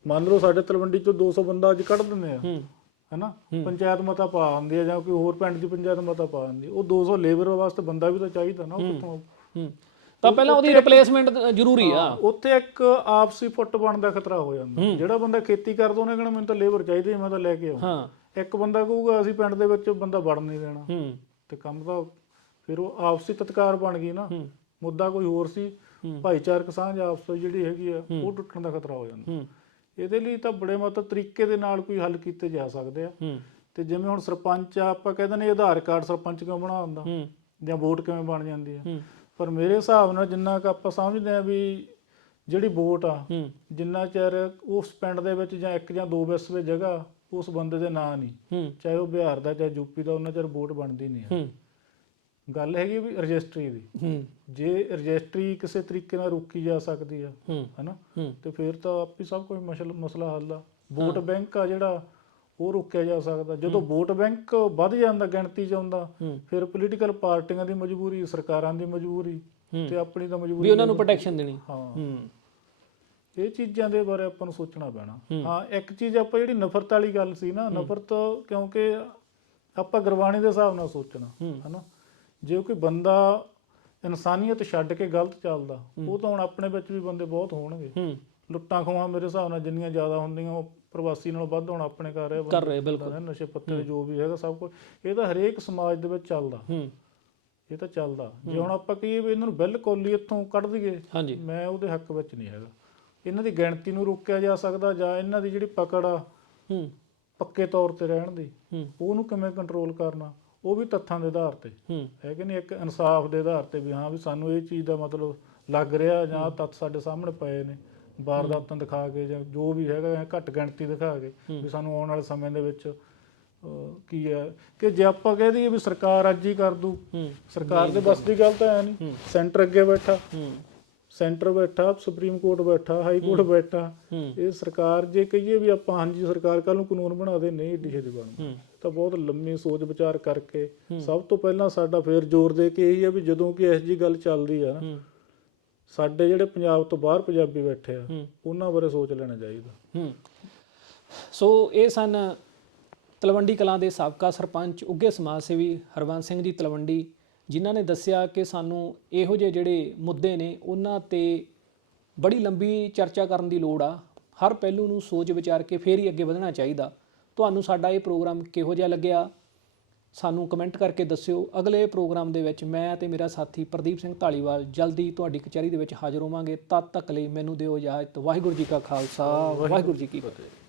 ਮੰਨ ਲਓ ਸਾਡੇ ਤਲਵੰਡੀ ਚੋਂ 200 ਬੰਦਾ ਅੱਜ ਕੱਢ ਦਿੰਦੇ ਆ। ਹੈਨਾ? ਪੰਚਾਇਤ ਮਤਾ ਪਾ ਆਉਂਦੀ ਆ ਜਾਂ ਕੋਈ ਹੋਰ ਪਿੰਡ ਦੀ ਪੰਚਾਇਤ ਮਤਾ ਪਾ ਆਉਂਦੀ। ਉਹ 200 ਲੇਬਰ ਵਾਸਤੇ ਬੰਦਾ ਵੀ ਤਾਂ ਚਾਹੀਦਾ ਨਾ ਉਹ ਕਿੱਥੋਂ ਤਾਂ ਪਹਿਲਾਂ ਉਹਦੀ ਰਿਪਲੇਸਮੈਂਟ ਜ਼ਰੂਰੀ ਆ। ਉੱਥੇ ਇੱਕ ਆਪਸੀ ਫੁੱਟ ਬਣਨ ਦਾ ਖਤਰਾ ਹੋ ਜਾਂਦਾ। ਜਿਹੜਾ ਬੰਦਾ ਖੇਤੀ ਕਰਦਾ ਉਹਨੇ ਕਹਿਣਾ ਮੈਨੂੰ ਤਾਂ ਲੇਬਰ ਚਾਹੀਦੀ ਮੈਂ ਤਾਂ ਲੈ ਕੇ ਆਉਂ ਹਾਂ। ਇੱਕ ਬੰਦਾ ਕਹੂਗਾ ਅਸੀਂ ਪਿੰਡ ਦੇ ਵਿੱਚ ਬੰਦਾ ਵੜ ਨਹੀਂ ਦੇਣਾ। ਤੇ ਕੰਮ ਤਾਂ ਫਿਰ ਉਹ ਆਪਸੀ ਤਤਕਾਰ ਬਣ ਗਈ ਨਾ। ਮੁੱਦਾ ਕੋਈ ਹੋਰ ਸੀ ਭਾਈਚਾਰਕ ਸਾਂਝ ਆਪਸ ਵਿੱਚ ਜਿਹੜੀ ਹੈਗੀ ਆ ਉਹ ਟੁੱਟਣ ਦਾ ਖਤਰਾ ਹੋ ਜਾਂਦਾ। ਇਹਦੇ ਲਈ ਤਾਂ ਬੜੇ ਮਤ ਤਰੀਕੇ ਦੇ ਨਾਲ ਕੋਈ ਹੱਲ ਕੀਤੇ ਜਾ ਸਕਦੇ ਆ। ਤੇ ਜਿਵੇਂ ਹੁਣ ਸਰਪੰਚ ਆ ਆਪਾਂ ਕਹਿੰਦੇ ਨੇ ਆਧਾਰ ਕਾਰਡ ਸਰਪੰਚ ਕਿਉਂ ਬਣਾ ਹੁੰਦਾ ਜਾਂ ਵੋਟ ਕਿਵੇਂ ਬਣ ਜਾਂਦੀ ਆ? ਪਰ ਮੇਰੇ ਹਿਸਾਬ ਨਾਲ ਜਿੰਨਾ ਕੁ ਆਪਾਂ ਸਮਝਦੇ ਆ ਵੀ ਜਿਹੜੀ ਵੋਟ ਆ ਹੂੰ। ਜਿੰਨਾ ਚਿਰ ਉਸ ਪਿੰਡ ਦੇ ਵਿੱਚ ਜਾਂ ਇੱਕ ਜਾਂ ਦੋ ਵਿਸਵੇ ਜਗ੍ਹਾ ਉਸ ਬੰਦੇ ਦੇ ਨਾਂ ਨਹੀਂ। ਚਾਹੇ ਉਹ ਬਿਹਾਰ ਦਾ ਚਾਹੇ ਯੂਪੀ ਦਾ ਉਹਨਾਂ ਚਿਰ ਵੋਟ ਬਣਦੀ ਨਹੀਂ ਆ। ਹੂੰ। ਗੱਲ ਹੈਗੀ ਵੀ ਰਜਿਸਟਰੀ ਦੀ। ਜੇ ਰਜਿਸਟਰੀ ਕਿਸੇ ਤਰੀਕੇ ਨਾਲ ਰੋਕੀ ਜਾ ਸਕਦੀ ਆ ਹਨਾ? ਤੇ ਫਿਰ ਤਾਂ ਆਪੇ ਸਭ ਕੁਝ ਮਸਲ ਮਸਲਾ ਹੱਲ ਆ। ਵੋਟ ਬੈਂਕ ਆ ਜਿਹੜਾ ਉਹ ਰੋਕਿਆ ਜਾ ਸਕਦਾ। ਜਦੋਂ ਵੋਟ ਬੈਂਕ ਵੱਧ ਜਾਂਦਾ ਗਿਣਤੀ ਚ ਆਉਂਦਾ। ਫਿਰ ਪੋਲੀਟੀਕਲ ਪਾਰਟੀਆਂ ਦੀ ਮਜਬੂਰੀ ਸਰਕਾਰਾਂ ਦੀ ਮਜਬੂਰੀ। ਤੇ ਆਪਣੀ ਤਾਂ ਵੀ ਮਜਬੂਰੀ ਉਹਨਾਂ ਨੂੰ ਪ੍ਰੋਟੈਕਸ਼ਨ ਦੇਣੀ। ਹਾਂ। ਇਹ ਚੀਜ਼ਾਂ ਦੇ ਬਾਰੇ ਆਪਾਂ ਨੂੰ ਸੋਚਣਾ ਪੈਣਾ। ਹੂੰ। ਇੱਕ ਚੀਜ਼ ਆਪਾਂ ਜਿਹੜੀ ਨਫ਼ਰਤ ਵਾਲੀ ਗੱਲ ਸੀ ਨਾ ਨਫ਼ਰਤ ਕਿਉਂਕਿ ਆਪਾਂ ਗੁਰਬਾਣੀ ਦੇ ਹਿਸਾਬ ਨਾਲ ਸੋਚਣਾ। ਹਨਾ। ਜੇ ਕੋਈ ਬੰਦਾ ਇਨਸਾਨੀਅਤ ਛੱਡ ਕੇ ਗਲਤ ਚੱਲਦਾ ਉਹ ਤਾਂ ਹੁਣ ਆਪਣੇ ਵਿੱਚ ਵੀ ਬੰਦੇ ਬਹੁਤ ਹੋਣਗੇ। ਲੁੱਟਾਂ ਖੋਹਾਂ ਮੇਰੇ ਹਿਸਾਬ ਨਾਲ ਜਿੰਨੀਆਂ ਜ਼ਿਆਦਾ ਹੁੰਦੀਆਂ ਉਹ ਪ੍ਰਵਾਸੀ ਨਾਲੋਂ ਵੱਧ ਹੁਣ ਆਪਣੇ ਕਰ ਰਹੇ ਕਰ ਰਹੇ ਬਿਲਕੁਲ। ਨਸ਼ੇ ਪੱਤੇ ਜੋ ਵੀ ਹੈਗਾ ਸਭ ਕੁਝ ਇਹ ਤਾਂ ਹਰੇਕ ਸਮਾਜ ਦੇ ਵਿੱਚ ਚੱਲਦਾ। ਹੂੰ। ਇਹ ਤਾਂ ਚੱਲਦਾ। ਜੇ ਹੁਣ ਆਪਾਂ ਕਹੀਏ ਵੀ ਇਹਨਾਂ ਨੂੰ ਬਿਲਕੁਲ ਹੀ ਇੱਥੋਂ ਕੱਢ ਦਈਏ ਹਾਂਜੀ। ਮੈਂ ਉਹਦੇ ਹੱਕ ਵਿੱਚ ਨਹੀਂ ਹੈਗਾ। ਇਹਨਾਂ ਦੀ ਗਿਣਤੀ ਨੂੰ ਰੋਕਿਆ ਜਾ ਸਕਦਾ ਜਾਂ ਇਹਨਾਂ ਦੀ ਜਿਹੜੀ ਪਕੜ ਆ ਹੂੰ। ਪੱਕੇ ਤੌਰ ਤੇ ਰਹਿਣ ਦੀ ਉਹਨੂੰ ਕਿਵੇਂ ਕੰਟਰੋਲ ਕਰਨਾ ਉਹ ਵੀ ਤੱਥਾਂ ਦੇ ਆਧਾਰ ਤੇ। ਹੂੰ ਕਿ ਨਹੀਂ? ਇੱਕ ਇਨਸਾਫ ਦੇ ਆਧਾਰ ਤੇ ਵੀ ਹਾਂ ਵੀ ਸਾਨੂੰ ਇਹ ਚੀਜ਼ ਦਾ ਮਤਲਬ ਲੱਗ ਰਿਹਾ ਜਾਂ ਤੱਥ ਸਾਡੇ ਸਾਹਮਣੇ ਪਏ ਨੇ। ਵਾਰਦਾਤਾਂ ਦਿਖਾ ਕੇ ਜਾਂ ਜੋ ਵੀ ਹੈਗਾ ਜਾਂ ਘੱਟ ਗਿਣਤੀ ਦਿਖਾ ਕੇ ਵੀ ਸਾਨੂੰ ਆਉਣ ਵਾਲੇ ਸਮੇਂ ਦੇ ਵਿੱਚ ਅਹ, ਕੀ ਹੈ? ਕਿ ਜੇ ਆਪਾਂ ਕਹਿ ਦਈਏ ਵੀ ਸਰਕਾਰ ਅੱਜ ਹੀ ਕਰ ਦੂ ਹੂੰ। ਸਰਕਾਰ ਦੇ ਬਸ ਦੀ ਗੱਲ ਤਾਂ ਹੈ ਨਹੀਂ। ਸੈਂਟਰ ਅੱਗੇ ਬੈਠਾ ਹੂੰ। ਸੈਂਟਰ ਬੈਠਾ ਸੁਪਰੀਮ ਕੋਰਟ ਬੈਠਾ ਹਾਈ ਕੋਰਟ ਬੈਠਾ। ਹੂੰ। ਇਹ ਸਰਕਾਰ ਜੇ ਕਹੀਏ ਵੀ ਆਪਾਂ ਹਾਂਜੀ ਸਰਕਾਰ ਕੱਲ ਨੂੰ ਕਾਨੂੰਨ ਬਣਾ ਦੇ ਨਹੀਂ ਏਡੀ ਛੇਤੀ ਬਣਦਾ ਹੂੰ। ਤਾਂ ਬਹੁਤ ਲੰਮੀ ਸੋਚ ਵਿਚਾਰ ਕਰਕੇ ਸਭ ਤੋਂ ਪਹਿਲਾਂ ਸਾਡਾ ਫੇਰ ਜ਼ੋਰ ਦੇ ਕੇ ਇਹੀ ਹੈ ਵੀ ਜਦੋਂ ਕਿ ਇਸ ਜੀ ਗੱਲ ਚੱਲਦੀ ਆ ਨਾ ਹੂੰ। ਸਾਡੇ ਜਿਹੜੇ ਪੰਜਾਬ ਤੋਂ ਬਾਹਰ ਪੰਜਾਬੀ ਬੈਠੇ ਆ। ਉਹਨਾਂ ਬਾਰੇ ਸੋਚ ਲੈਣਾ ਚਾਹੀਦਾ। ਹੂੰ। ਸੋ ਇਹ ਸਨ ਤਲਵੰਡੀ ਕਲਾਂ ਦੇ ਸਾਬਕਾ ਸਰਪੰਚ ਉੱਗੇ ਸਮਾਜ ਸੇਵੀ ਹਰਵੰਸ ਸਿੰਘ ਜੀ ਤਲਵੰਡੀ ਜਿਨ੍ਹਾਂ ਨੇ ਦੱਸਿਆ ਕਿ ਸਾਨੂੰ ਇਹੋ ਜਿਹੇ ਜਿਹੜੇ ਮੁੱਦੇ ਨੇ ਉਹਨਾਂ ਤੇ ਬੜੀ ਲੰਬੀ ਚਰਚਾ ਕਰਨ ਦੀ ਲੋੜ ਆ। ਹਰ ਪਹਿਲੂ ਨੂੰ ਸੋਚ ਵਿਚਾਰ ਕੇ ਫੇਰ ਹੀ ਅੱਗੇ ਵਧਣਾ ਚਾਹੀਦਾ। ਤੁਹਾਨੂੰ ਸਾਡਾ ਇਹ ਪ੍ਰੋਗਰਾਮ ਕਿਹੋ ਜਿਹਾ ਲੱਗਿਆ? ਸਾਨੂੰ ਕਮੈਂਟ ਕਰਕੇ ਦੱਸਿਓ। ਅਗਲੇ ਪ੍ਰੋਗਰਾਮ ਦੇ ਵਿੱਚ ਮੈਂ ਤੇ ਮੇਰਾ ਸਾਥੀ ਪ੍ਰਦੀਪ ਸਿੰਘ ਢਾਲੀਵਾਲ ਜਲਦੀ ਤੁਹਾਡੀ ਕਚਹਿਰੀ ਦੇ ਵਿੱਚ ਹਾਜ਼ਰ ਹੋਵਾਂਗੇ। ਤਦ ਤੱਕ ਲਈ ਮੈਨੂੰ ਦਿਓ ਇਜਾਜ਼ਤ। ਵਾਹਿਗੁਰੂ ਜੀ ਕਾ ਖਾਲਸਾ। ਵਾਹਿਗੁਰੂ ਜੀ ਕੀ ਫਤਿਹ।